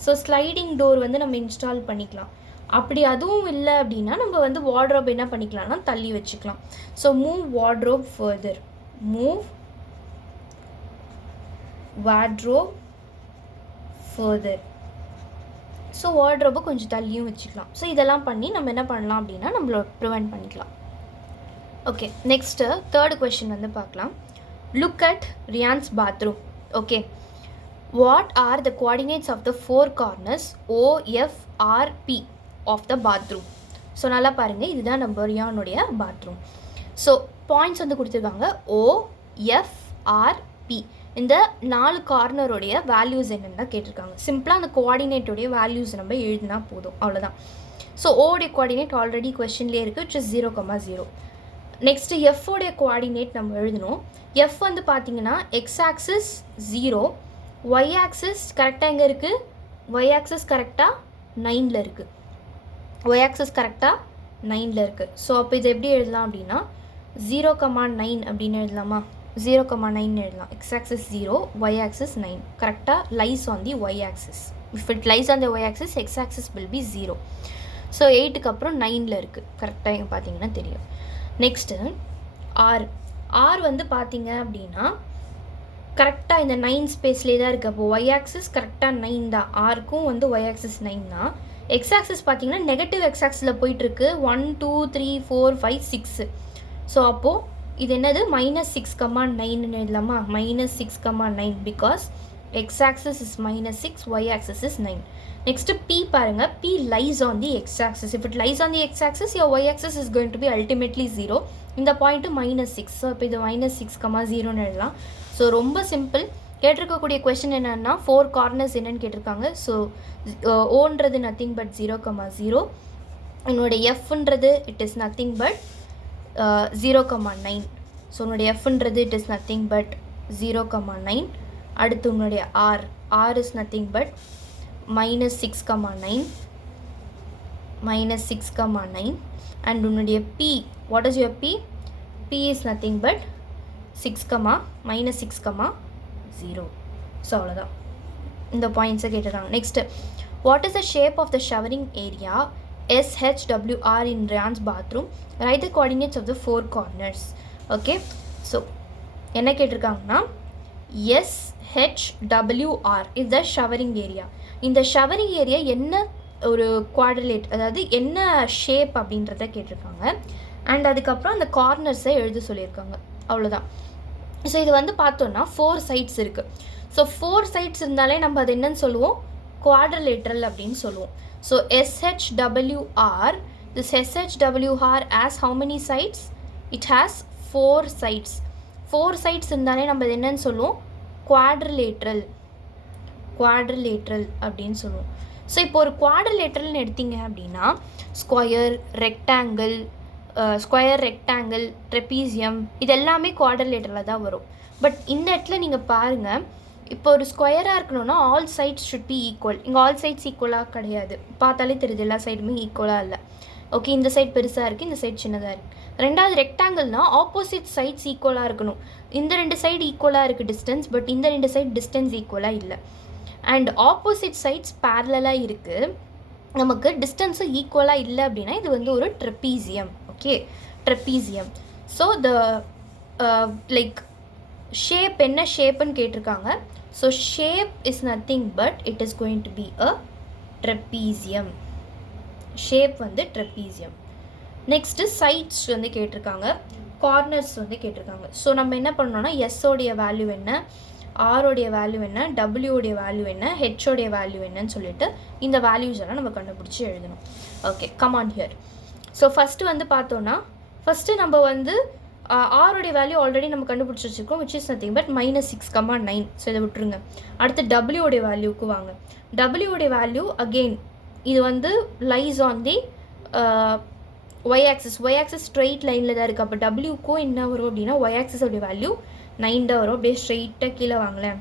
So sliding door வந்து நம்ம இன்ஸ்டால் பண்ணிக்கலாம். அப்படி அதுவும் இல்லை அப்படின்னா நம்ம வந்து வார்ட்ரோப் என்ன பண்ணிக்கலாம்னா தள்ளி வச்சுக்கலாம். So move wardrobe further, move wardrobe further. So வார்ட்ரோபை கொஞ்சம் தள்ளியும் வச்சுக்கலாம். ஸோ இதெல்லாம் பண்ணி நம்ம என்ன பண்ணலாம் அப்படின்னா நம்மள ப்ரிவெண்ட் பண்ணிக்கலாம். ஓகே, நெக்ஸ்ட்டு தேர்ட் கொஷின் வந்து பார்க்கலாம். Look at Ryan's bathroom. Okay, what are the coordinates of the 4 corners OFRP of the bathroom? So நல்லா பாருங்கள், இதுதான் நம்ம ரியானுடைய பாத்ரூம். ஸோ பாயிண்ட்ஸ் வந்து கொடுத்துருக்காங்க OFRP. இந்த 4 கார்னருடைய வேல்யூஸ் என்னென்னு தான் கேட்டிருக்காங்க. சிம்பிளாக அந்த கோஆர்டினேட்டுடைய வேல்யூஸ் நம்ம எழுதினா போதும், அவ்வளோதான். ஸோ ஓடைய கோஆர்டினேட் ஆல்ரெடி கொஸ்டின்லேயே இருக்குது, which is 0,0. நெக்ஸ்ட்டு எஃப்ஓடைய கோஆர்டினேட் நம்ம எழுதணும். எஃப் வந்து பார்த்தீங்கன்னா எக்ஸ் ஆக்சிஸ் 0, ஒய் ஆக்சிஸ் கரெக்டாக எங்கே இருக்குது, ஒய் ஆக்சிஸ் கரெக்டாக 9ல் இருக்குது. ஒய் ஆக்சிஸ் கரெக்டாக 9ல் இருக்குது. ஸோ அப்போ இது எப்படி எழுதலாம் அப்படின்னா 0,9 அப்படின்னு எழுதலாமா? 0,9 எழுதலாம். x axis 0, y axis 9. கரெக்டாக lies on the y axis. If it lies on the y axis, x axis will be 0. So 8க்கு அப்புறம் 9ல் இருக்குது, கரெக்டாக இங்கே பார்த்தீங்கன்னா தெரியும். நெக்ஸ்ட்டு ஆர் வந்து பார்த்தீங்க அப்படின்னா கரெக்டாக இந்த 9 ஸ்பேஸ்லேயே தான் இருக்குது. அப்போது y axis கரெக்டாக 9 தான். ஆருக்கும் வந்து y axis 9 தான். x axis பார்த்தீங்கன்னா நெகட்டிவ் x axisல போயிட்டுருக்கு. 1 2 3 4 5 6. ஸோ அப்போது இது என்னது -6,9 எழுதலாமா? -6,9 because x axis is -6, y axis is 9. Next p பாருங்கள், p lies on the x axis. If it lies on the x axis, your y axis is going to be ultimately 0. இந்த point -6. So இப்போ இது -6,0 எழுதலாம். So ரொம்ப simple. கேட்டிருக்கக்கூடிய question என்னென்னா 4 corners என்னென்னு கேட்டிருக்காங்க. So ஓன்றது நத்திங் பட் 0,0. என்னோட எஃப்ன்றது it is nothing but 0,9. So உன்னுடைய எஃப்ன்றது இட் இஸ் நத்திங் பட் 0,9. அடுத்து உன்னுடைய R is nothing but -6,9 and உன்னுடைய P, what is your P is nothing but -6,0. So அவ்வளோதான், இந்த பாயிண்ட்ஸை கேட்டுருக்காங்க. Next, what is the shape of the showering area SHWR in Ryan's bathroom? Write the coordinates of the 4 corners. Okay, so என்ன கேட்டிருக்காங்கன்னா SHWR is the showering area. இந்த showering area என்ன ஒரு குவாட்ரிலேட், அதாவது என்ன ஷேப் அப்படின்றத கேட்டிருக்காங்க. அண்ட் அதுக்கப்புறம் அந்த கார்னர்ஸை எழுத சொல்லியிருக்காங்க. அவ்வளோதான். ஸோ இது வந்து பார்த்தோன்னா 4 சைட்ஸ் இருக்குது. ஸோ 4 சைட்ஸ் இருந்தாலே நம்ம அது என்னன்னு சொல்லுவோம், குவாட்ரிலேட்ரல் அப்படின்னு சொல்லுவோம். So SHWR, this SHWR has how many sides? It has 4 sides. 4 sides இருந்தாலே நம்ம அது என்னன்னு சொல்லுவோம், குவாட்ரிலேட்ரல் அப்படின்னு சொல்லுவோம். ஸோ இப்போ ஒரு குவாட்ரிலேட்ரல்னு எடுத்தீங்க அப்படின்னா ஸ்கொயர், ரெக்டாங்கிள், ட்ரெப்பீசியம், இது எல்லாமே குவாட்ரிலேட்ரலில் தான் வரும். பட் இந்த இடத்துல நீங்கள் பாருங்கள், இப்போ ஒரு ஸ்கொயராக இருக்கணும்னா all sides should be equal. இங்கே ஆல் சைட்ஸ் ஈக்குவலாக கிடையாது, பார்த்தாலே தெரியுது எல்லா சைடுமே ஈக்குவலாக இல்லை. ஓகே, இந்த சைட் பெருசாக இருக்குது, இந்த சைட் சின்னதாக இருக்குது. ரெண்டாவது ரெக்டாங்கிள்னால் ஆப்போசிட் சைட்ஸ் ஈக்குவலாக இருக்கணும். இந்த 2 சைடு ஈக்குவலாக இருக்குது டிஸ்டன்ஸ், பட் இந்த 2 சைடு டிஸ்டன்ஸ் ஈக்குவலாக இல்லை. அண்ட் ஆப்போசிட் சைட்ஸ் பேரலாக இருக்குது, நமக்கு டிஸ்டன்ஸும் ஈக்குவலாக இல்லை அப்படின்னா இது வந்து ஒரு trapezium. Okay, trapezium. So the like shape என்ன ஷேப்புன்னு கேட்டிருக்காங்க. So shape is nothing but it is going to be a trapezium. Shape வந்து ட்ரெப்பீசியம். நெக்ஸ்ட்டு சைட்ஸ் வந்து கேட்டிருக்காங்க, கார்னர்ஸ் வந்து கேட்டிருக்காங்க. ஸோ நம்ம என்ன பண்ணோம்னா எஸ்ஸோடைய வேல்யூ என்ன, ஆரோடைய வேல்யூ என்ன, டபிள்யூடைய வேல்யூ என்ன, ஹெச்சோடைய வேல்யூ என்னன்னு சொல்லிட்டு இந்த வேல்யூஸ் எல்லாம் நம்ம கண்டுபிடிச்சி எழுதணும். Okay, come on here. So first வந்து பார்த்தோன்னா ஃபஸ்ட்டு நம்ம வந்து ஆரோடைய வேல்யூ ஆல்ரெடி நம்ம கண்டுபிடிச்சி வச்சுருக்கோம், which is nothing but -6,9. So இதை விட்டுருங்க. அடுத்து டபிள்யூடைய வேல்யூக்கு வாங்க. டபிள்யூடைய வேல்யூ அகெயின் இது வந்து lies on the y axis. Y axis straight லைனில் தான் இருக்குது. அப்போ டபிள்யூக்கும் என்ன வரும் அப்படின்னா ஒய் ஆக்சிஸோடைய வேல்யூ 9 தான் வரும். அப்படியே ஸ்ட்ரெயிட்டாக கீழே வாங்கலேன்,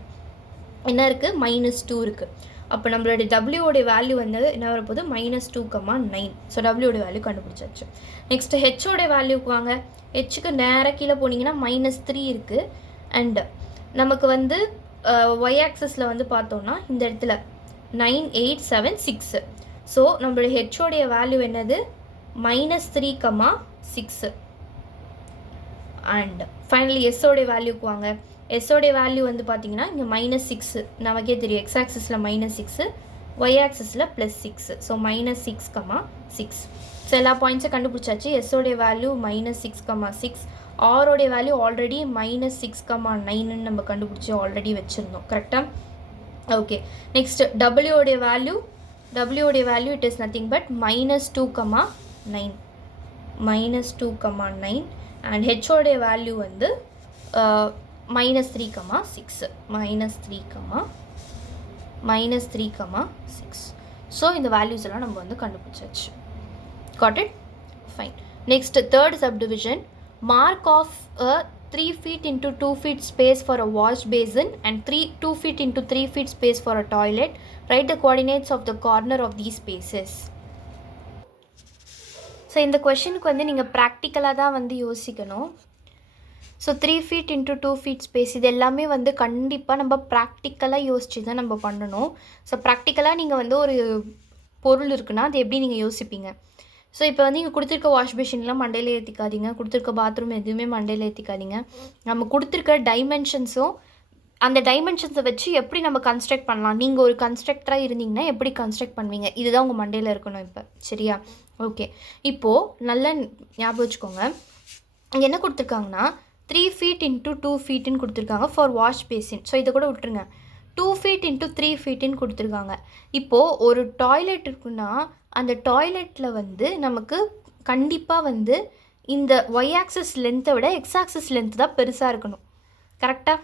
என்ன இருக்குது, -2 இருக்குது. அப்போ நம்மளுடைய டபிள்யூடைய வேல்யூ வந்து என்ன வரப்போகுது, -2,9. ஸோ டபிள்யூடைய வேல்யூ கண்டுபிடிச்சாச்சு. நெக்ஸ்ட்டு ஹெச்சோடைய வேல்யூக்கு வாங்க. ஹெச்சுக்கு நேராக கீழே போனீங்கன்னா -3 இருக்குது. அண்டு நமக்கு வந்து ஒய் ஆக்சிஸில் வந்து பார்த்தோன்னா இந்த இடத்துல 9, 8, 7, 6. ஸோ நம்மளுடைய ஹெச்சோடைய வேல்யூ என்னது, -3,6. அண்ட் ஃபைனலி எஸ்ஸோடைய வேல்யூக்கு வாங்க. எஸ்ஸோடைய வேல்யூ வந்து பார்த்தீங்கன்னா இங்கே -6 நமக்கே தெரியும், எக்ஸ் ஆக்சிஸில் -6, ஒய் ஆக்சிஸில் +6. ஸோ -6,6. ஸோ எல்லா பாயிண்ட்ஸும் கண்டுபிடிச்சாச்சு. எஸ்ஸோடைய வேல்யூ -6,6, ஆரோடைய வேல்யூ ஆல்ரெடி -6,9ன்னு நம்ம கண்டுபிடிச்சி ஆல்ரெடி வச்சுருந்தோம். கரெக்டாக? ஓகே, நெக்ஸ்ட் டபிள்யூடைய value it is nothing but -2,9. -2,9. And ஹெச்சோடைய வேல்யூ வந்து -3,6. -3,6. ஸோ இந்த வேல்யூஸ் எல்லாம் நம்ம வந்து கண்டுபிடிச்சாச்சு. Got it? Fine. Next third subdivision. Mark off a 3 feet into 2 feet space for a wash basin and 2 feet into 3 feet space for a toilet. Write the coordinates of the corner of these spaces. So இந்த கொஷனுக்கு வந்து நீங்கள் ப்ராக்டிக்கலாக தான் வந்து யோசிக்கணும். So 3 feet into 2 feet space இது எல்லாமே வந்து கண்டிப்பாக நம்ம ப்ராக்டிக்கலாக யோசித்து தான் நம்ம பண்ணணும். ஸோ ப்ராக்டிக்கலாக நீங்கள் வந்து ஒரு பொருள் இருக்குன்னா அது எப்படி நீங்கள் யோசிப்பீங்க? ஸோ இப்போ வந்து இங்கே கொடுத்துருக்க வாஷ் மிஷின்லாம் மண்டையில் ஏற்றிக்காதீங்க, கொடுத்துருக்க பாத்ரூம் எதுவுமே மண்டையில் ஏற்றிக்காதீங்க. நம்ம கொடுத்துருக்க டைமென்ஷன்ஸும் அந்த டைமென்ஷன்ஸை வச்சு எப்படி நம்ம கன்ஸ்ட்ரக்ட் பண்ணலாம், நீங்கள் ஒரு கன்ஸ்ட்ரக்டராக இருந்தீங்கன்னா எப்படி கன்ஸ்ட்ரக்ட் பண்ணுவீங்க, இதுதான் உங்கள் மண்டையில் இருக்கணும் இப்போ. சரியா? ஓகே, இப்போது நல்லா ஞாபகம் வச்சுக்கோங்க. இங்கே என்ன கொடுத்துருக்காங்கன்னா 3 feet into 2 feetன்னு கொடுத்துருக்காங்க ஃபார் வாஷ் பேசின். ஸோ இதை கூட விட்டுருங்க. 2 feet into 3 feetன்னு கொடுத்துருக்காங்க. இப்போது ஒரு டாய்லெட் இருக்குன்னா அந்த டாய்லெட்டில் வந்து நமக்கு கண்டிப்பாக வந்து இந்த ஒய் ஆக்சிஸ் லென்த்தை விட எக்ஸ் ஆக்சிஸ் லென்த் தான் பெருசாக இருக்கணும். கரெக்டாக?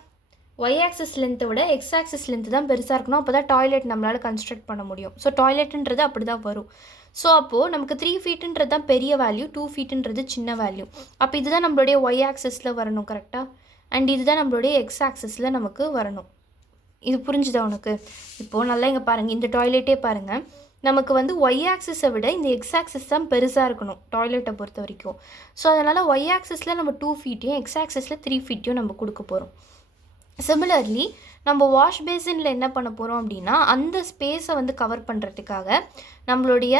ஒய் ஆக்சிஸ் லென்த்தை விட எக்ஸ் ஆக்சிஸ் லென்த்து தான் பெருசாக இருக்கணும். அப்போ தான் டாய்லெட் நம்மளால் கன்ஸ்ட்ரக்ட் பண்ண முடியும். ஸோ டாய்லெட்டுன்றது அப்படி தான் வரும். ஸோ அப்போது நமக்கு 3 feetன்றது தான் பெரிய வேல்யூ, 2 feetன்றது சின்ன வேல்யூ. அப்போ இதுதான் நம்மளுடைய ஒய் ஆக்சிஸில் வரணும். கரெக்டாக? அண்ட் இதுதான் நம்மளுடைய எக்ஸ் ஆக்சிஸில் நமக்கு வரணும். இது புரிஞ்சுதா உனக்கு? இப்போது நல்லா இங்கே பாருங்கள், இந்த டாய்லெட்டே பாருங்கள், நமக்கு வந்து ஒய் ஆக்சிஸை விட இந்த எக்ஸ் ஆக்சிஸ் தான் பெருசாக இருக்கணும் டாய்லெட்டை பொறுத்த வரைக்கும். ஸோ அதனால் ஒய் ஆக்சிஸில் நம்ம 2 feetயும் எக்ஸ் ஆக்சிஸில் 3 feetயும் நம்ம கொடுக்க போகிறோம். சிமிலர்லி நம்ம வாஷ் பேசினில் என்ன பண்ண போகிறோம் அப்படின்னா அந்த ஸ்பேஸை வந்து கவர் பண்ணுறதுக்காக நம்மளுடைய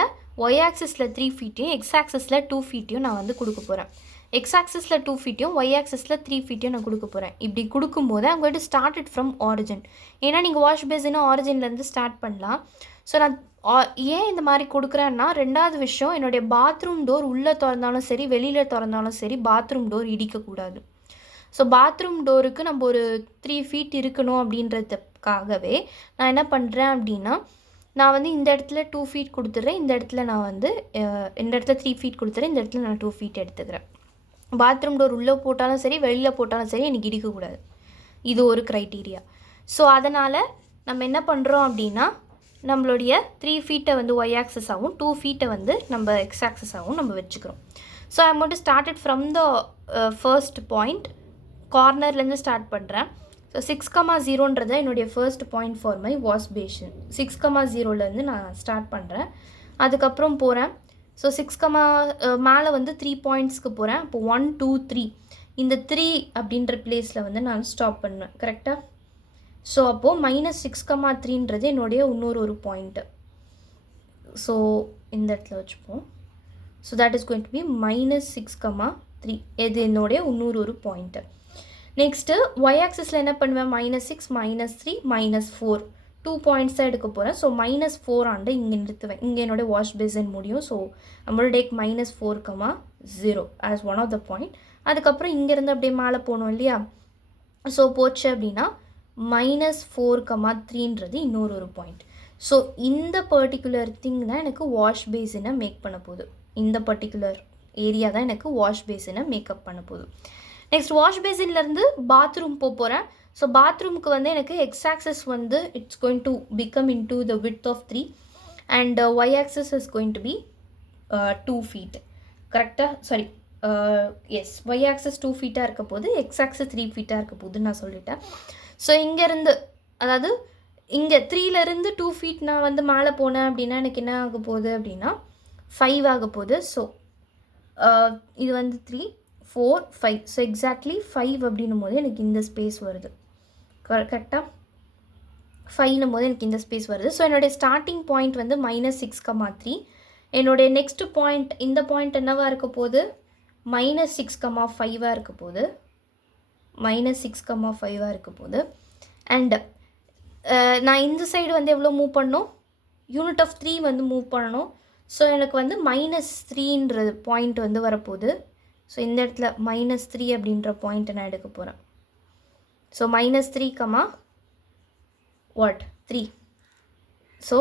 ஒய் ஆக்சிஸில் 3 feetயும் எக்ஸ் ஆக்சிஸில் 2 feetயும் நான் வந்து கொடுக்க போகிறேன். எக்ஸ் ஆக்சிஸில் 2 ஃபீட்டையும் ஒய் ஆக்சிஸில் 3 ஃபீட்டையும் நான் கொடுக்க போகிறேன். இப்படி கொடுக்கும்போது I'm going to start it from origin. ஏன்னா நீங்கள் வாஷ் பேசினை ஆரிஜின்லேருந்து ஸ்டார்ட் பண்ணலாம். ஸோ நான் ஏன் இந்த மாதிரி கொடுக்குறேன்னா, ரெண்டாவது விஷயம், என்னுடைய பாத்ரூம் டோர் உள்ளே திறந்தாலும் சரி வெளியில் திறந்தாலும் சரி பாத்ரூம் டோர் இடிக்கக்கூடாது. ஸோ பாத்ரூம் டோருக்கு நம்ம ஒரு 3 ஃபீட் இருக்கணும் அப்படின்றதுக்காகவே நான் என்ன பண்ணுறேன் அப்படின்னா, நான் வந்து இந்த இடத்துல 2 ஃபீட் கொடுத்துட்றேன், இந்த இடத்துல நான் வந்து இந்த இடத்துல 3 ஃபீட் கொடுத்துட்றேன், இந்த இடத்துல நான் 2 ஃபீட் எடுத்துக்கிறேன். பாத்ரூம் டோர் உள்ளே போட்டாலும் சரி வெளியில் போட்டாலும் சரி எனக்கு இடிக்கக்கூடாது. இது ஒரு க்ரைட்டீரியா. ஸோ அதனால் நம்ம என்ன பண்ணுறோம் அப்படின்னா, நம்மளுடைய 3 ஃபீட்டை வந்து ஒய் ஆக்சஸாகவும் 2 ஃபீட்டை வந்து நம்ம எக்ஸ் ஆக்சஸாகவும் நம்ம வச்சுக்கிறோம். So I want to start it from the first point, கார்னர்லேருந்து ஸ்டார்ட் பண்ணுறேன். ஸோ 6,0ன்றது என்னுடைய first point for my washbasin. 6,0லேருந்து நான் ஸ்டார்ட் பண்ணுறேன். அதுக்கப்புறம் போகிறேன். ஸோ மேலே வந்து 3 பாயிண்ட்ஸ்க்கு போகிறேன். இப்போ 1 2 3 இந்த 3 அப்படின்ற பிளேஸில் வந்து நான் ஸ்டாப் பண்ணுவேன். கரெக்டாக? ஸோ அப்போது -6,3ன்றது என்னுடைய இன்னொரு பாயிண்ட்டு. ஸோ இந்த இடத்துல வச்சுப்போம். So that is going to be -6,3. இது என்னுடைய இன்னொரு பாயிண்ட்டு. நெக்ஸ்ட்டு ஒய் ஆக்சிஸில் என்ன பண்ணுவேன், -6 -3 -4 2 பாயிண்ட்ஸ் தான் எடுக்க போகிறேன். ஸோ -4 ஆண்டு இங்கே நிறுத்துவேன். இங்கே என்னோடய வாஷ் பேசின் முடியும். ஸோ நம்மளோட take -4,0 as one of the point. அதுக்கப்புறம் இங்கேருந்து அப்படியே மேலே போகணும் இல்லையா? ஸோ போச்சு அப்படின்னா -4,3ன்றது இன்னொரு பாயிண்ட். ஸோ இந்த பர்டிகுலர் திங் தான் எனக்கு வாஷ் பேசினை மேக் பண்ண போகுது. இந்த பர்டிகுலர் ஏரியா தான் எனக்கு வாஷ் பேசினை மேக்கப் பண்ண போகுது. நெக்ஸ்ட் வாஷ் பேசின்லேருந்து பாத்ரூம் போகிறேன். ஸோ பாத்ரூமுக்கு வந்து எனக்கு எக்ஸ் ஆக்சஸ் வந்து it's going to become into the width of 3 and y axis is going to be 2 feet. கரெக்டாக? சாரி, எஸ், ஒய் ஆக்சஸ் 2 ஃபீட்டாக இருக்க போது, எக்ஸ் ஆக்சஸ் 3 ஃபீட்டாக இருக்க போதுன்னு நான் சொல்லிட்டேன். ஸோ இங்கேருந்து, அதாவது இங்கே 3லேருந்து 2 ஃபீட் நான் வந்து மேலே போனேன் அப்படின்னா எனக்கு என்ன ஆக போகுது அப்படின்னா 5 ஆக போகுது. ஸோ இது வந்து 3 4 5. ஸோ எக்ஸாக்ட்லி 5 அப்படின்னும் போது எனக்கு இந்த ஸ்பேஸ் வருது. கரெக்டாக? 5ன்னும் போது எனக்கு இந்த ஸ்பேஸ் வருது. ஸோ என்னுடைய ஸ்டார்டிங் பாயிண்ட் வந்து -6,3. என்னுடைய நெக்ஸ்ட் பாயிண்ட், இந்த பாயிண்ட் என்னவாக இருக்க போகுது, -6,5 இருக்க போகுது. -6,5 இருக்க போகுது. அண்ட் நான் இந்த சைடு வந்து எவ்வளோ மூவ் பண்ணணும், யூனிட் ஆஃப் 3 வந்து மூவ் பண்ணணும். ஸோ எனக்கு வந்து -3ன்றது பாயிண்ட் வந்து வரப்போகுது. ஸோ இந்த இடத்துல -3 அப்படின்ற பாயிண்ட்டை நான் எடுக்க போகிறேன். So -3, what 3. ஸோ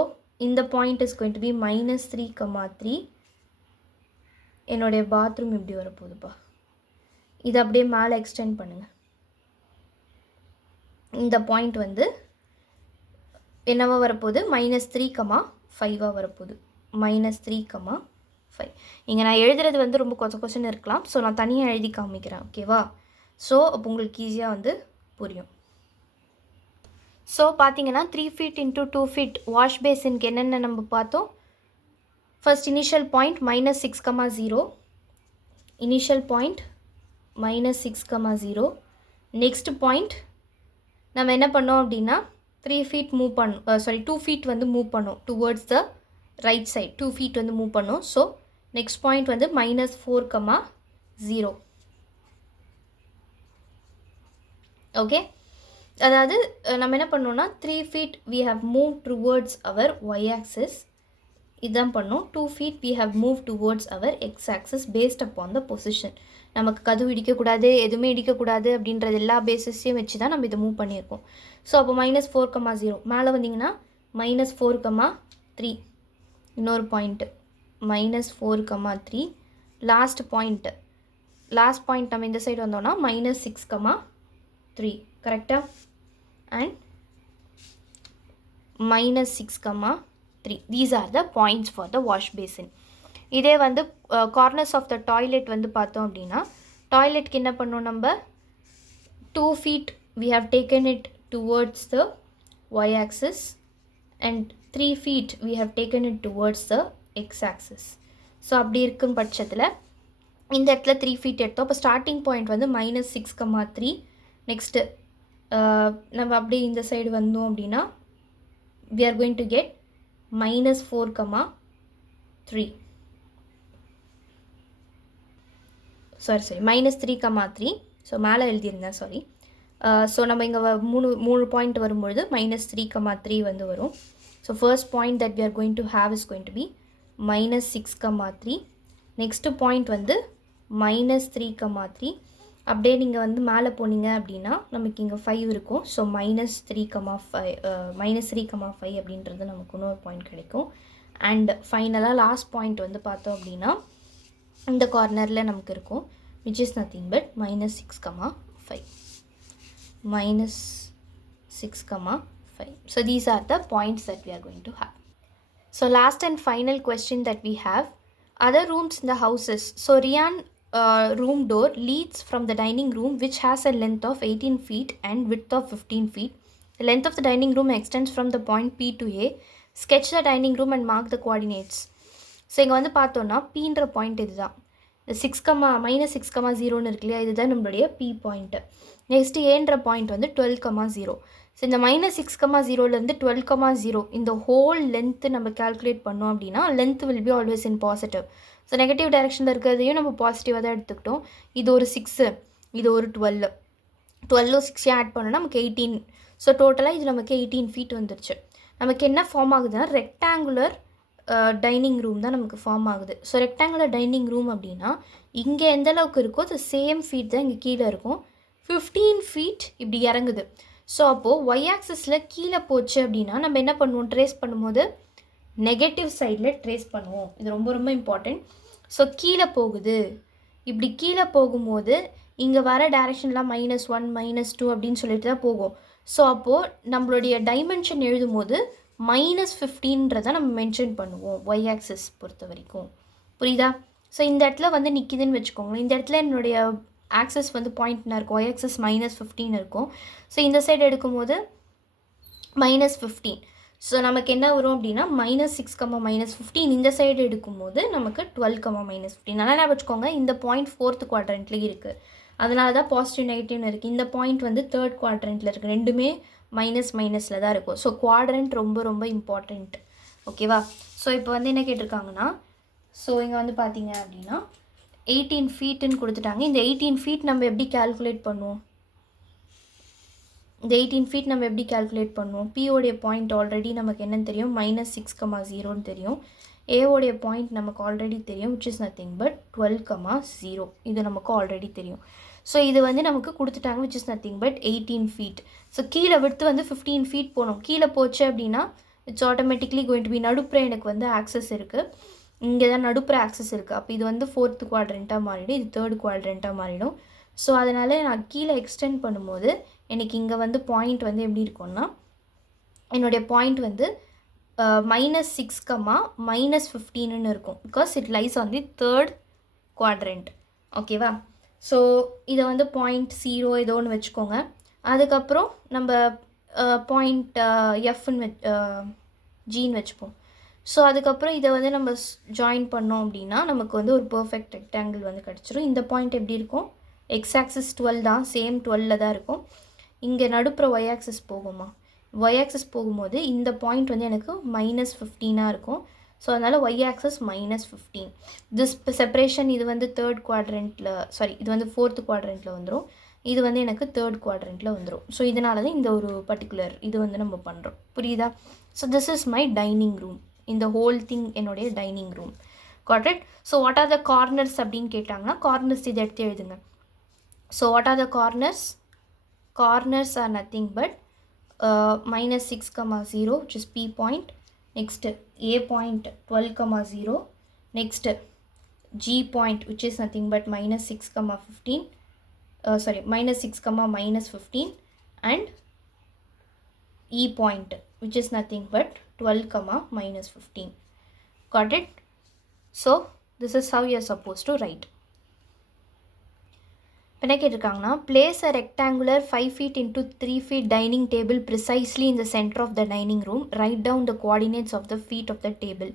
இந்த point is going to be -3,3. என்னுடைய பாத்ரூம் இப்படி வரப்போகுதுப்பா. இதை அப்படியே மேலே எக்ஸ்டெண்ட் பண்ணுங்கள். இந்த பாயிண்ட் வந்து என்னவா வரப்போகுது, -3,5 வரப்போகுது. -3,5. இங்கே நான் எழுதுறது வந்து ரொம்ப கொசன் இருக்கலாம். ஸோ நான் தனியாக எழுதி காமிக்கிறேன். ஓகேவா? ஸோ அப்போ உங்களுக்கு ஈஸியாக வந்து புரியும். ஸோ பார்த்தீங்கன்னா 3 ஃபீட் இன்ட்டு 2 ஃபீட் வாஷ் பேசினுக்கு என்னென்ன நம்ம பார்த்தோம். First initial point -6,0. Initial point -6,0. Next point நம்ம என்ன பண்ணோம் அப்படின்னா 3 ஃபீட் மூவ் பண்ணோம், 2 ஃபீட் வந்து மூவ் பண்ணோம் towards the right side. 2 feet வந்து மூவ் பண்ணோம். ஸோ நெக்ஸ்ட் பாயிண்ட் வந்து -4,0. ஓகே, அதாவது நம்ம என்ன பண்ணோம்னா 3 feet we have moved towards our y axis. இதுதான் பண்ணோம். 2 feet we have moved towards our x axis based upon the position. நமக்கு கதவு இடிக்கக்கூடாது, எதுவுமே இடிக்கக்கூடாது அப்படின்றது எல்லா பேசிஸையும் வச்சு தான் நம்ம இதை மூவ் பண்ணியிருக்கோம். ஸோ அப்போ -4,0 மேலே வந்தீங்கன்னா -4,3 இன்னொரு பாயிண்ட்டு -4,3. லாஸ்ட் பாயிண்ட் நம்ம இந்த சைடு வந்தோம்னா -6,3. கரெக்டாக? And -6,3. These are the points for the wash basin. இதே வந்து கார்னர்ஸ் ஆஃப் த டாய்லெட் வந்து பார்த்தோம் அப்படின்னா, டாய்லெட்க்கு என்ன பண்ணோம், நம்ம 2 feet we have taken it towards the y axis and 3 feet we have taken it towards the x axis. So அப்படி இருக்கும் பட்சத்தில் இந்த இடத்துல 3 ஃபீட் எடுத்தோம். இப்போ ஸ்டார்டிங் பாயிண்ட் வந்து -6,3. நெக்ஸ்ட்டு நம்ம அப்படியே இந்த சைடு வந்தோம் அப்படின்னா we are going to get -4,3. -3, so மேலே எழுதியிருந்தேன் சாரி. ஸோ நம்ம இங்கே மூணு பாயிண்ட் வரும்பொழுது -3, வந்து வரும். So first point that we are going to have is going to be -6, 3. Next point வந்து -3, அப்படியே நீங்கள் வந்து மேலே போனீங்க அப்படின்னா நமக்கு இங்கே 5 இருக்கும். ஸோ -3, 5 அப்படின்றது நமக்கு இன்னொரு பாயிண்ட் கிடைக்கும். அண்ட் ஃபைனலாக லாஸ்ட் பாயிண்ட் வந்து பார்த்தோம் அப்படின்னா இந்த கார்னரில் நமக்கு இருக்கும், which is nothing but -6, 5. -6, 5. So these are the points that we are going to have. So last and final question that we have, other rooms in the houses. So Rian room door leads from the dining room, which has a length of 18 feet and width of 15 feet. The length of the dining room extends from the point P to A. Sketch the dining room and mark the coordinates. So இங்கே வந்து பார்த்தோன்னா பீன்ற point இது தான். இந்த -6, 0ன்னு இருக்கு இல்லையா, இதுதான் நம்மளுடைய பி பாயிண்ட்டு. நெக்ஸ்ட்டு ஏன்ற பாயிண்ட் வந்து 12, 0. ஸோ இந்த -6, 0லேருந்து 12, 0 இந்த ஹோல் லென்த்து நம்ம கால்குலேட் பண்ணோம் அப்படின்னா length will be always in positive. So negative டைரெக்ஷனில் இருக்கிறதையும் நம்ம பாசிட்டிவாக தான் எடுத்துக்கிட்டோம். இது ஒரு 6, இது ஒரு 12, 6 ஆட் பண்ணோன்னா நமக்கு 18. ஸோ டோட்டலாக இது நமக்கு 18 ஃபீட் வந்துருச்சு. நமக்கு என்ன ஃபார்ம் ஆகுதுன்னா ரெக்டாங்குலர் டைனிங் ரூம் தான் நமக்கு ஃபார்ம் ஆகுது. ஸோ ரெக்டாங்குலர் டைனிங் ரூம் அப்படின்னா இங்கே எந்த அளவுக்கு இருக்கோ அது சேம் ஃபீட் தான் இங்கே கீழே இருக்கும். 15 ஃபீட் இப்படி இறங்குது. ஸோ அப்போது ஒய் ஆக்சிஸில் கீழே போச்சு அப்படின்னா நம்ம என்ன பண்ணுவோம், ட்ரேஸ் பண்ணும்போது நெகட்டிவ் சைடில் ட்ரேஸ் பண்ணுவோம். இது ரொம்ப ரொம்ப இம்பார்ட்டண்ட். ஸோ கீழே போகுது, இப்படி கீழே போகும்போது இங்கே வர டைரெக்ஷன்லாம் -1, -2 அப்படின்னு சொல்லிட்டு தான் போகும். ஸோ அப்போது நம்மளுடைய டைமென்ஷன் எழுதும் போது -15ன்றதை நம்ம மென்ஷன் பண்ணுவோம் ஒய் ஆக்சிஸ் பொறுத்த வரைக்கும். புரியுதா? ஸோ இந்த இடத்துல வந்து நிற்கிதுன்னு வச்சுக்கோங்களேன். இந்த இடத்துல என்னுடைய ஆக்சிஸ் வந்து பாயிண்ட்னா இருக்கும், ஒய் ஆக்சிஸ் -15 இருக்கும். ஸோ இந்த சைடு எடுக்கும்போது -15. ஸோ நமக்கு என்ன வரும் அப்படின்னா -6, -15. இந்த சைடு எடுக்கும்போது நமக்கு 12, -15. நல்லா ஞாபகம் வச்சுக்கோங்க, இந்த பாயிண்ட் 4th குவாட்ரண்ட்லேயே இருக்குது. அதனால தான் பாசிட்டிவ் நெகட்டிவ்னு இருக்குது. இந்த பாயிண்ட் வந்து 3rd குவாட்ரண்ட்டில் இருக்குது. ரெண்டுமே மைனஸில் தான் இருக்கும். ஸோ குவாட்ரண்ட் ரொம்ப ரொம்ப இம்பார்ட்டண்ட். ஓகேவா? ஸோ இப்போ வந்து என்ன கேட்டிருக்காங்கன்னா, ஸோ இங்கே வந்து பார்த்தீங்க அப்படின்னா 18 ஃபீட்டுன்னு கொடுத்துட்டாங்க. இந்த 18 ஃபீட் நம்ம எப்படி கால்குலேட் பண்ணுவோம்? பியோடைய பாயிண்ட் ஆல்ரெடி நமக்கு என்னன்னு தெரியும், -6, 0ன்னு தெரியும். ஏவோடைய பாயிண்ட் நமக்கு ஆல்ரெடி தெரியும், which is nothing but 12, 0. இது நமக்கு ஆல்ரெடி தெரியும். ஸோ இது வந்து நமக்கு கொடுத்துட்டாங்க, which is nothing but 18 feet. So கீழே விடுத்து வந்து 15 ஃபீட் போகணும். கீழே போச்சு அப்படின்னா it's automatically going to be நடுப்புற எனக்கு வந்து ஆக்சஸ் இருக்குது. இங்கே தான் நடுப்புற ஆக்சஸ் இருக்குது. அப்போ இது வந்து 4th குவாட்ரண்ட்டாக மாறிடும், இது 3rd குவாட்ரண்ட்டாக மாறிடும். ஸோ அதனால் நான் கீழே எக்ஸ்டெண்ட் பண்ணும்போது எனக்கு இங்கே வந்து பாயிண்ட் வந்து எப்படி இருக்கும்னா, என்னுடைய பாயிண்ட் வந்து -6, -15ன்னு இருக்கும். Because it lies on the 3rd quadrant. ஓகேவா? ஸோ இதை வந்து .0 ஏதோ ஒன்று வச்சுக்கோங்க. அதுக்கப்புறம் நம்ம பாயிண்ட் எஃப்னு ஜின்னு வச்சுப்போம். ஸோ அதுக்கப்புறம் இதை வந்து நம்ம ஜாயின் பண்ணோம் அப்படின்னா நமக்கு வந்து ஒரு பர்ஃபெக்ட் ரெக்டாங்கிள் வந்து கிடச்சிரும். இந்த பாயிண்ட் எப்படி இருக்கும், எக்ஸ் ஆக்சிஸ் 12 தான், சேம் 12ல் தான் இருக்கும். இங்கே நடுப்புற ஒய் ஆக்சிஸ் போகுமா, ஒய் ஆக்சிஸ் போகும்போது இந்த பாயிண்ட் வந்து எனக்கு -15 இருக்கும். ஸோ அதனால் ஒய் ஆக்சஸ் -15. திஸ் செப்பரேஷன் இது வந்து 3rd குவாட்ரண்ட்டில், சாரி இது வந்து 4th குவாட்ரண்ட்டில் வந்துடும். இது வந்து எனக்கு 3rd குவாட்ரண்ட்டில் வந்துடும். ஸோ இதனால தான் இந்த ஒரு பர்டிகுலர் இது வந்து நம்ம பண்ணுறோம். புரியுதா? So this is my dining room. இந்த ஹோல் திங் என்னுடைய dining room. Got it? So what are the corners அப்படின்னு கேட்டாங்கன்னா கார்னர்ஸ் இதை எடுத்து எழுதுங்க. So what are the corners? Corners are nothing but -6, 0, which is P point. Next A point 12, 0. Next G point, which is nothing but -6, 15. -6, -15. And E point, which is nothing but 12, -15. Got it? So this is how you are supposed to write. என்ன கேட்டிருக்காங்கன்னா, place a rectangular 5 feet into 3 feet dining table precisely in the center of the dining room. Write down the coordinates of the feet of the table.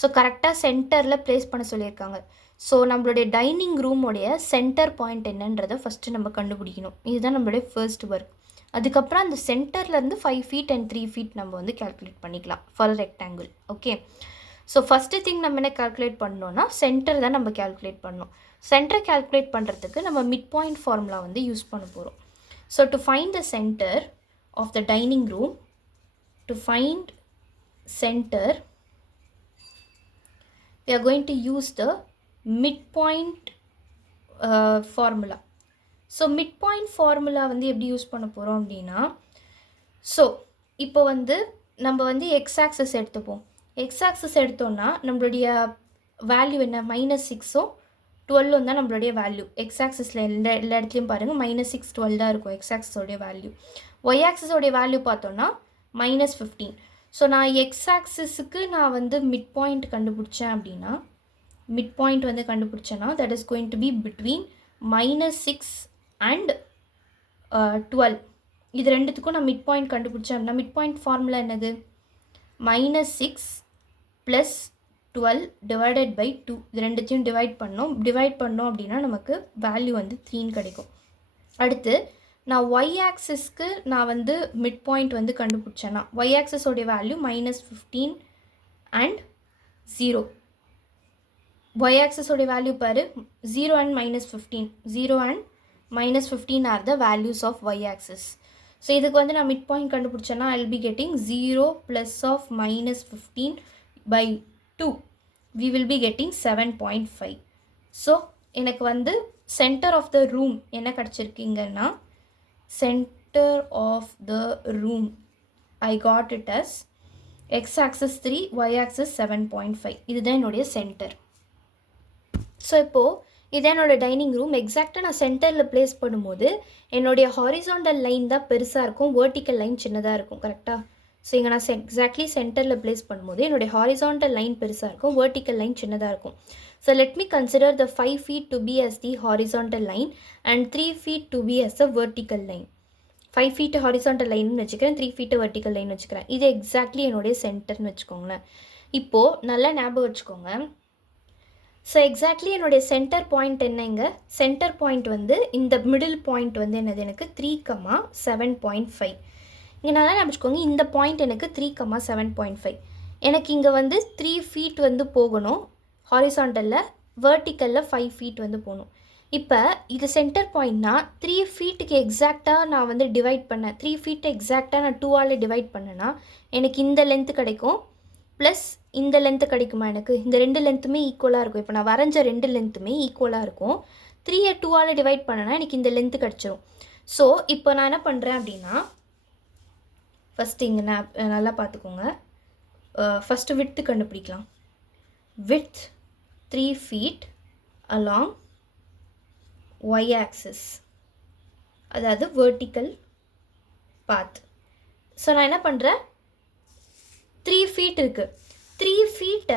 So கரெக்டாக சென்டரில் place பண்ண சொல்லியிருக்காங்க. So நம்மளுடைய dining ரூமோடைய centre point என்னன்றதை first நம்ம கண்டுபிடிக்கணும். இதுதான் நம்மளுடைய ஃபர்ஸ்ட் ஒர்க். அதுக்கப்புறம் அந்த சென்டர்லேருந்து 5 feet and 3 feet நம்ம வந்து கால்குலேட் பண்ணிக்கலாம் for rectangle. Okay, so first thing நம்ம என்ன கால்குலேட் பண்ணோன்னா சென்டர் தான் நம்ம கால்குலேட் பண்ணோம். சென்டர் கால்குலேட் பண்ணுறதுக்கு நம்ம மிட் பாயிண்ட் ஃபார்முலா வந்து யூஸ் பண்ண போகிறோம். So to find the centre of the dining room, to find centre we are going to use the midpoint formula. ஸோ midpoint formula வந்து எப்படி யூஸ் பண்ண போகிறோம் அப்படின்னா, ஸோ இப்போ வந்து நம்ம வந்து எக்ஸ் ஆக்சஸ் எடுத்துப்போம். எக்ஸ் ஆக்சஸ் எடுத்தோன்னா நம்மளுடைய வேல்யூ என்ன, -6ம் 12ம் தான் நம்மளுடைய வேல்யூ. எக்ஸ் ஆக்சஸில் எல்லா இடத்துலையும் பாருங்கள் -6 12 தான் இருக்கும் எக்ஸ் ஆக்சஸோடைய வேல்யூ. ஒய் ஆக்சஸோடைய வேல்யூ பார்த்தோன்னா -15. ஸோ நான் எக்ஸ் ஆக்சிஸுக்கு நான் வந்து மிட் பாயிண்ட் கண்டுபிடிச்சேன் அப்படின்னா, மிட் பாயிண்ட் வந்து கண்டுபிடிச்சேன்னா that is going to be between -6 and 12. இது ரெண்டுத்துக்கும் நான் மிட் பாயிண்ட் கண்டுபிடிச்சேன் அப்படின்னா மிட் பாயிண்ட் ஃபார்முலா என்னது, -6 + 12 டிவைடட் பை 2. இது ரெண்டுத்தையும் டிவைட் பண்ணோம் அப்படின்னா நமக்கு வேல்யூ வந்து 3 கிடைக்கும். அடுத்து நான் ஒய் ஆக்சிஸ்க்கு நான் வந்து மிட் பாயிண்ட் வந்து கண்டுபிடிச்சேன்னா ஒய் ஆக்சிஸோடைய வேல்யூ -15 அண்ட் 0. ஒய் ஆக்சிஸோடைய வேல்யூ பாரு 0 and -15. 0 and -15 are the values of y axis. So இதுக்கு வந்து நான் மிட் பாயிண்ட் கண்டுபிடிச்சேன்னா I will be getting 0 + -15 by 2. we will be getting 7.5. So எனக்கு வந்து சென்டர் ஆஃப் த ரூம் என்ன கிடச்சிருக்கீங்கன்னா, center of the room I got it as x axis 3 y axis 7.5. இதுதான் என்னுடைய centre. So இப்போது இதான் என்னோட டைனிங் ரூம். எக்ஸாக்டாக நான் சென்டரில் ப்ளேஸ் பண்ணும்போது என்னுடைய ஹாரிசாண்டல் லைன் தான் பெருசாக இருக்கும், வெர்டிக்கல் லைன் சின்னதாக இருக்கும். கரெக்டாக? ஸோ இங்கே நான் எக்ஸாக்ட்லி சென்டரில் ப்ளேஸ் பண்ணும்போது என்னுடைய ஹாரிசாண்டல் லைன் பெருசாக இருக்கும், வெர்டிக்கல் லைன் சின்னதாக இருக்கும். So let me consider the 5 feet to be as the horizontal line and 3 feet to be as a vertical line. 5 feet horizontal line வச்சுக்கிறேன், 3 feet vertical line வச்சுக்கிறேன். இது exactly என்னுடைய சென்டர்னு வச்சுக்கோங்களேன். இப்போது நல்லா ஞாபகம் வச்சுக்கோங்க. ஸோ எக்ஸாக்ட்லி என்னுடைய சென்டர் பாயிண்ட் என்னங்க, சென்டர் பாயிண்ட் வந்து இந்த மிடில் பாயிண்ட் வந்து என்னது, எனக்கு 3,7.5. இங்கே நல்லா ஞாபகம், இந்த பாயிண்ட் எனக்கு 3,7.5. எனக்கு இங்கே வந்து 3 feet வந்து போகணும் ஹாரிசாண்டலில், வெர்டிக்கலில் 5 feet வந்து போகணும். இப்போ இது சென்டர் பாயிண்ட்னா 3 feetக்கு எக்ஸாக்டாக நான் வந்து டிவைட் பண்ணேன். 3 feet எக்ஸாக்டாக நான் 2ஆல் டிவைட் பண்ணேன்னா எனக்கு இந்த லென்த்து கிடைக்கும், ப்ளஸ் இந்த லென்த்து கிடைக்குமா எனக்கு. இந்த ரெண்டு லென்த்துமே ஈக்குவலாக இருக்கும். இப்போ நான் வரைஞ்ச ரெண்டு லென்த்துமே ஈக்குவலாக இருக்கும். 3ஐ 2ஆல் டிவைட் பண்ணேன்னா எனக்கு இந்த லென்த்து கிடச்சிரும். ஸோ இப்போ நான் என்ன பண்ணுறேன் அப்படின்னா, ஃபஸ்ட்டு இங்கே நான் நல்லா பார்த்துக்கோங்க. ஃபஸ்ட்டு விட்த்து கண்டுபிடிக்கலாம். width 3 feet along y axis, அதாவது vertical path. ஸோ நான் என்ன பண்ணுறேன், 3 feet இருக்குது. 3 feet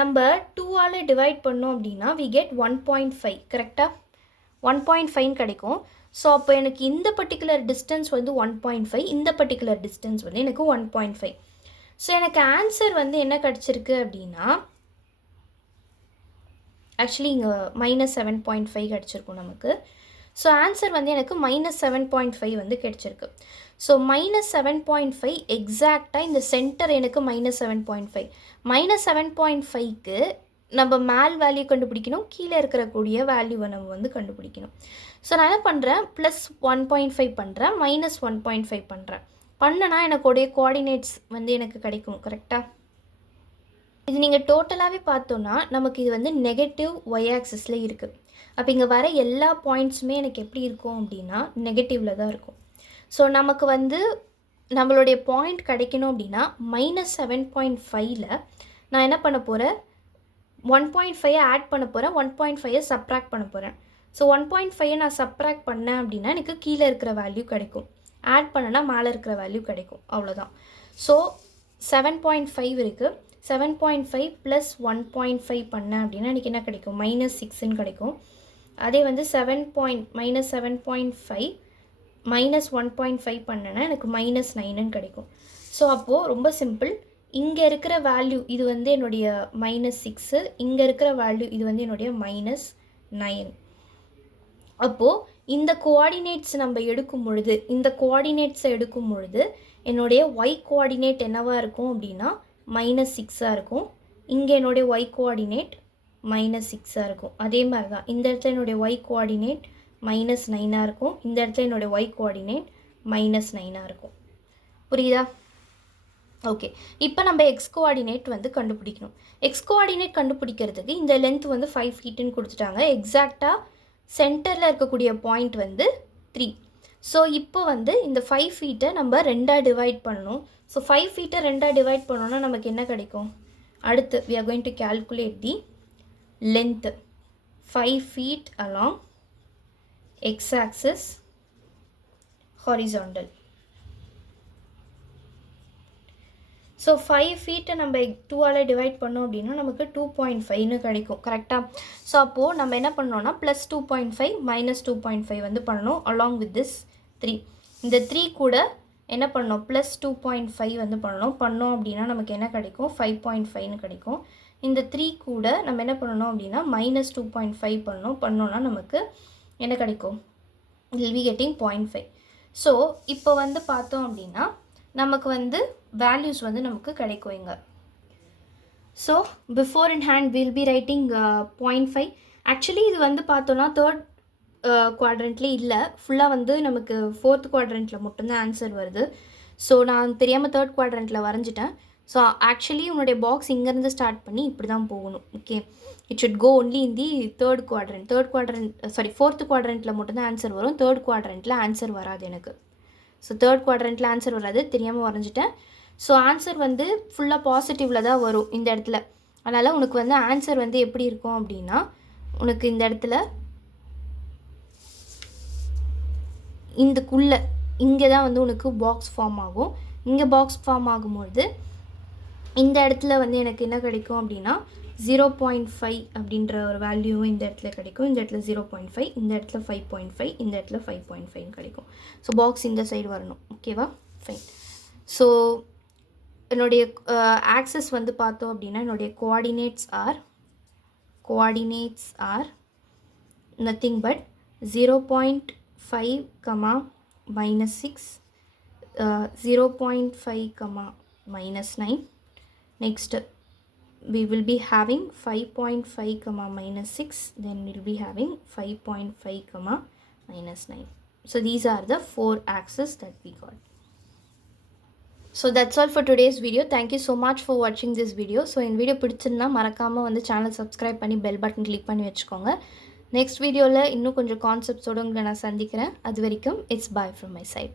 நம்ம 2ஆல் டிவைட் பண்ணோம் அப்படின்னா we get 1.5. கரெக்டாக? 1.5 கிடைக்கும். ஸோ அப்போ எனக்கு இந்த பர்டிகுலர் டிஸ்டன்ஸ் வந்து 1.5, இந்த பர்டிகுலர் டிஸ்டன்ஸ் வந்து எனக்கு 1.5. ஸோ எனக்கு ஆன்சர் வந்து என்ன கிடச்சிருக்கு அப்படின்னா, ஆக்சுவலி இங்கே -7.5 கிடச்சிருக்கும் நமக்கு. ஸோ ஆன்சர் வந்து எனக்கு -7.5 வந்து கிடச்சிருக்கு. ஸோ -7.5 எக்ஸாக்டாக இந்த சென்டர் எனக்கு -7.5. -7.5க்கு நம்ம மேல் வேல்யூ கண்டுபிடிக்கணும், கீழே இருக்கக்கூடிய வேல்யூவை நம்ம வந்து கண்டுபிடிக்கணும். ஸோ நான் என்ன பண்ணுறேன், +1.5 பண்ணுறேன், -1.5 பண்ணுறேன். பண்ணனா எனக்குடைய கோஆர்டினேட்ஸ் வந்து எனக்கு கிடைக்கும். கரெக்டாக? இது நீங்கள் டோட்டலாகவே பார்த்தோன்னா நமக்கு இது வந்து நெகட்டிவ் ஒய் ஆக்சிஸில் இருக்குது. அப்போ இங்கே வர எல்லா பாயிண்ட்ஸுமே எனக்கு எப்படி இருக்கும் அப்படின்னா நெகட்டிவில் தான் இருக்கும். ஸோ நமக்கு வந்து நம்மளுடைய பாயிண்ட் கிடைக்கணும் அப்படின்னா -7.5ல் நான் என்ன பண்ண போகிறேன், 1.5 ஆட் பண்ண போகிறேன், 1.5 சப்ராக்ட் பண்ண போகிறேன். ஸோ 1.5 நான் சப்ராக்ட் பண்ணேன் அப்படின்னா எனக்கு கீழே இருக்கிற வேல்யூ கிடைக்கும், ஆட் பண்ணனா மேலே இருக்கிற வேல்யூ கிடைக்கும். அவ்வளோதான். ஸோ 7.5 இருக்குது. 7.5 + 1.5 பண்ணேன் அப்படின்னா எனக்கு என்ன கிடைக்கும், -6ன்னு கிடைக்கும். அதே வந்து -7.5 -1.5 பண்ணேன்னா எனக்கு -9ன்னு கிடைக்கும். ஸோ அப்போது ரொம்ப சிம்பிள். இங்கே இருக்கிற வேல்யூ இது வந்து என்னுடைய -6, இங்கே இருக்கிற வேல்யூ இது வந்து என்னுடைய -9. அப்போது இந்த கோஆர்டினேட்ஸ் நம்ம எடுக்கும் பொழுது, இந்த கோஆர்டினேட்ஸை எடுக்கும் பொழுது என்னுடைய ஒய் கோஆர்டினேட் என்னவாக இருக்கும் அப்படின்னா -6ஆக இருக்கும். இங்கே என்னுடைய y கோஆர்டினேட் -6 இருக்கும். அதே மாதிரி தான் இந்த இடத்துல என்னுடைய y கோஆர்டினேட் -9 இருக்கும். இந்த இடத்துல என்னுடைய y கோஆர்டினேட் -9 இருக்கும். புரியுதா? ஓகே, இப்போ நம்ம எக்ஸ் கோஆர்டினேட் வந்து கண்டுபிடிக்கணும். எக்ஸ் கோஆர்டினேட் கண்டுபிடிக்கிறதுக்கு இந்த லென்த் வந்து 5 ஃபீட்டுன்னு கொடுத்துட்டாங்க. எக்ஸாக்டாக சென்டரில் இருக்கக்கூடிய பாயிண்ட் வந்து 3. ஸோ இப்போ வந்து இந்த 5 ஃபீட்டை நம்ம 2ஆக டிவைட் பண்ணணும். ஸோ 5 ஃபீட்டை 2ஆக டிவைட் பண்ணோன்னா நமக்கு என்ன கிடைக்கும்? அடுத்து we are going to calculate the length 5 feet along x-axis horizontal. So 5 ஃபீட்டை நம்ம 2ஆல் டிவைட் பண்ணோம் அப்படின்னா நமக்கு 2.5ன்னு கிடைக்கும். கரெக்டாக? ஸோ அப்போது நம்ம என்ன பண்ணோன்னா +2.5 -2.5 வந்து பண்ணணும் along with this 3. இந்த 3 கூட என்ன பண்ணோம்? +2.5 வந்து பண்ணோம் அப்படின்னா நமக்கு என்ன கிடைக்கும்? 5.5ன்னு கிடைக்கும். இந்த 3 கூட நம்ம என்ன பண்ணணும் அப்படின்னா -2.5 பண்ணோன்னா நமக்கு என்ன கிடைக்கும்? will be getting 0.5. ஸோ இப்போ வந்து பார்த்தோம் அப்படின்னா நமக்கு வந்து வேல்யூஸ் வந்து நமக்கு கிடைக்கும் இங்கே. So before in hand will be writing 0.5. Actually இது வந்து பார்த்தோன்னா தேர்ட் குவாட்ரண்ட்லேயே இல்லை, ஃபுல்லாக வந்து நமக்கு ஃபோர்த் குவாட்ரண்ட்டில் மட்டும்தான் ஆன்சர் வருது. ஸோ நான் தெரியாமல் தேர்ட் குவாட்ரண்ட்டில் வரைஞ்சிட்டேன். ஸோ ஆக்சுவலி உன்னுடைய பாக்ஸ் இங்கேருந்து ஸ்டார்ட் பண்ணி இப்படி தான் போகணும். Okay, it should go only in the fourth குவாட்ரண்ட்டில் மட்டும்தான் ஆன்சர் வரும். தேர்ட் குவாட்ரண்ட்டில் ஆன்சர் வராது எனக்கு. ஸோ தேர்ட் குவாட்ரண்ட்டில் ஆன்சர் வராது, தெரியாமல் வரைஞ்சிட்டேன். ஸோ ஆன்சர் வந்து ஃபுல்லாக பாசிட்டிவில் தான் வரும் இந்த இடத்துல. அதனால் உனக்கு வந்து ஆன்சர் வந்து எப்படி இருக்கும் அப்படின்னா உனக்கு இந்த இடத்துல இந்தக்குள்ளே இங்கே தான் வந்து உனக்கு பாக்ஸ் ஃபார்ம் ஆகும். இங்கே பாக்ஸ் ஃபார்ம் ஆகும்போது இந்த இடத்துல வந்து எனக்கு என்ன கிடைக்கும் அப்படின்னா 0.5 அப்படின்ற ஒரு வேல்யூவும் இந்த இடத்துல கிடைக்கும். இந்த இடத்துல 0.5, இந்த இடத்துல 5.5, இந்த இடத்துல 5.5 கிடைக்கும். ஸோ பாக்ஸ் இந்த சைடு வரணும். ஓகேவா? ஃபைன். ஸோ என்னுடைய ஆக்சஸ் வந்து பார்த்தோம் அப்படின்னா என்னுடைய coordinates R nothing but 0.5, -6, 0.5, -9. Next we will be having 5.5, -6, then we will be having 5.5, -9. So these are the 4 axes that we got. So that's all for today's video. Thank you so much for watching this video. So in video பிடிச்சிருந்தா மறக்காமல் வந்து channel subscribe பண்ணி bell button click பண்ணி வச்சுக்கோங்க. Next வீடியோவில் இன்னும் கொஞ்சம் கான்செப்ட்ஸோடு உங்களை நான் சந்திக்கிறேன். அது வரைக்கும் it's bye from my side.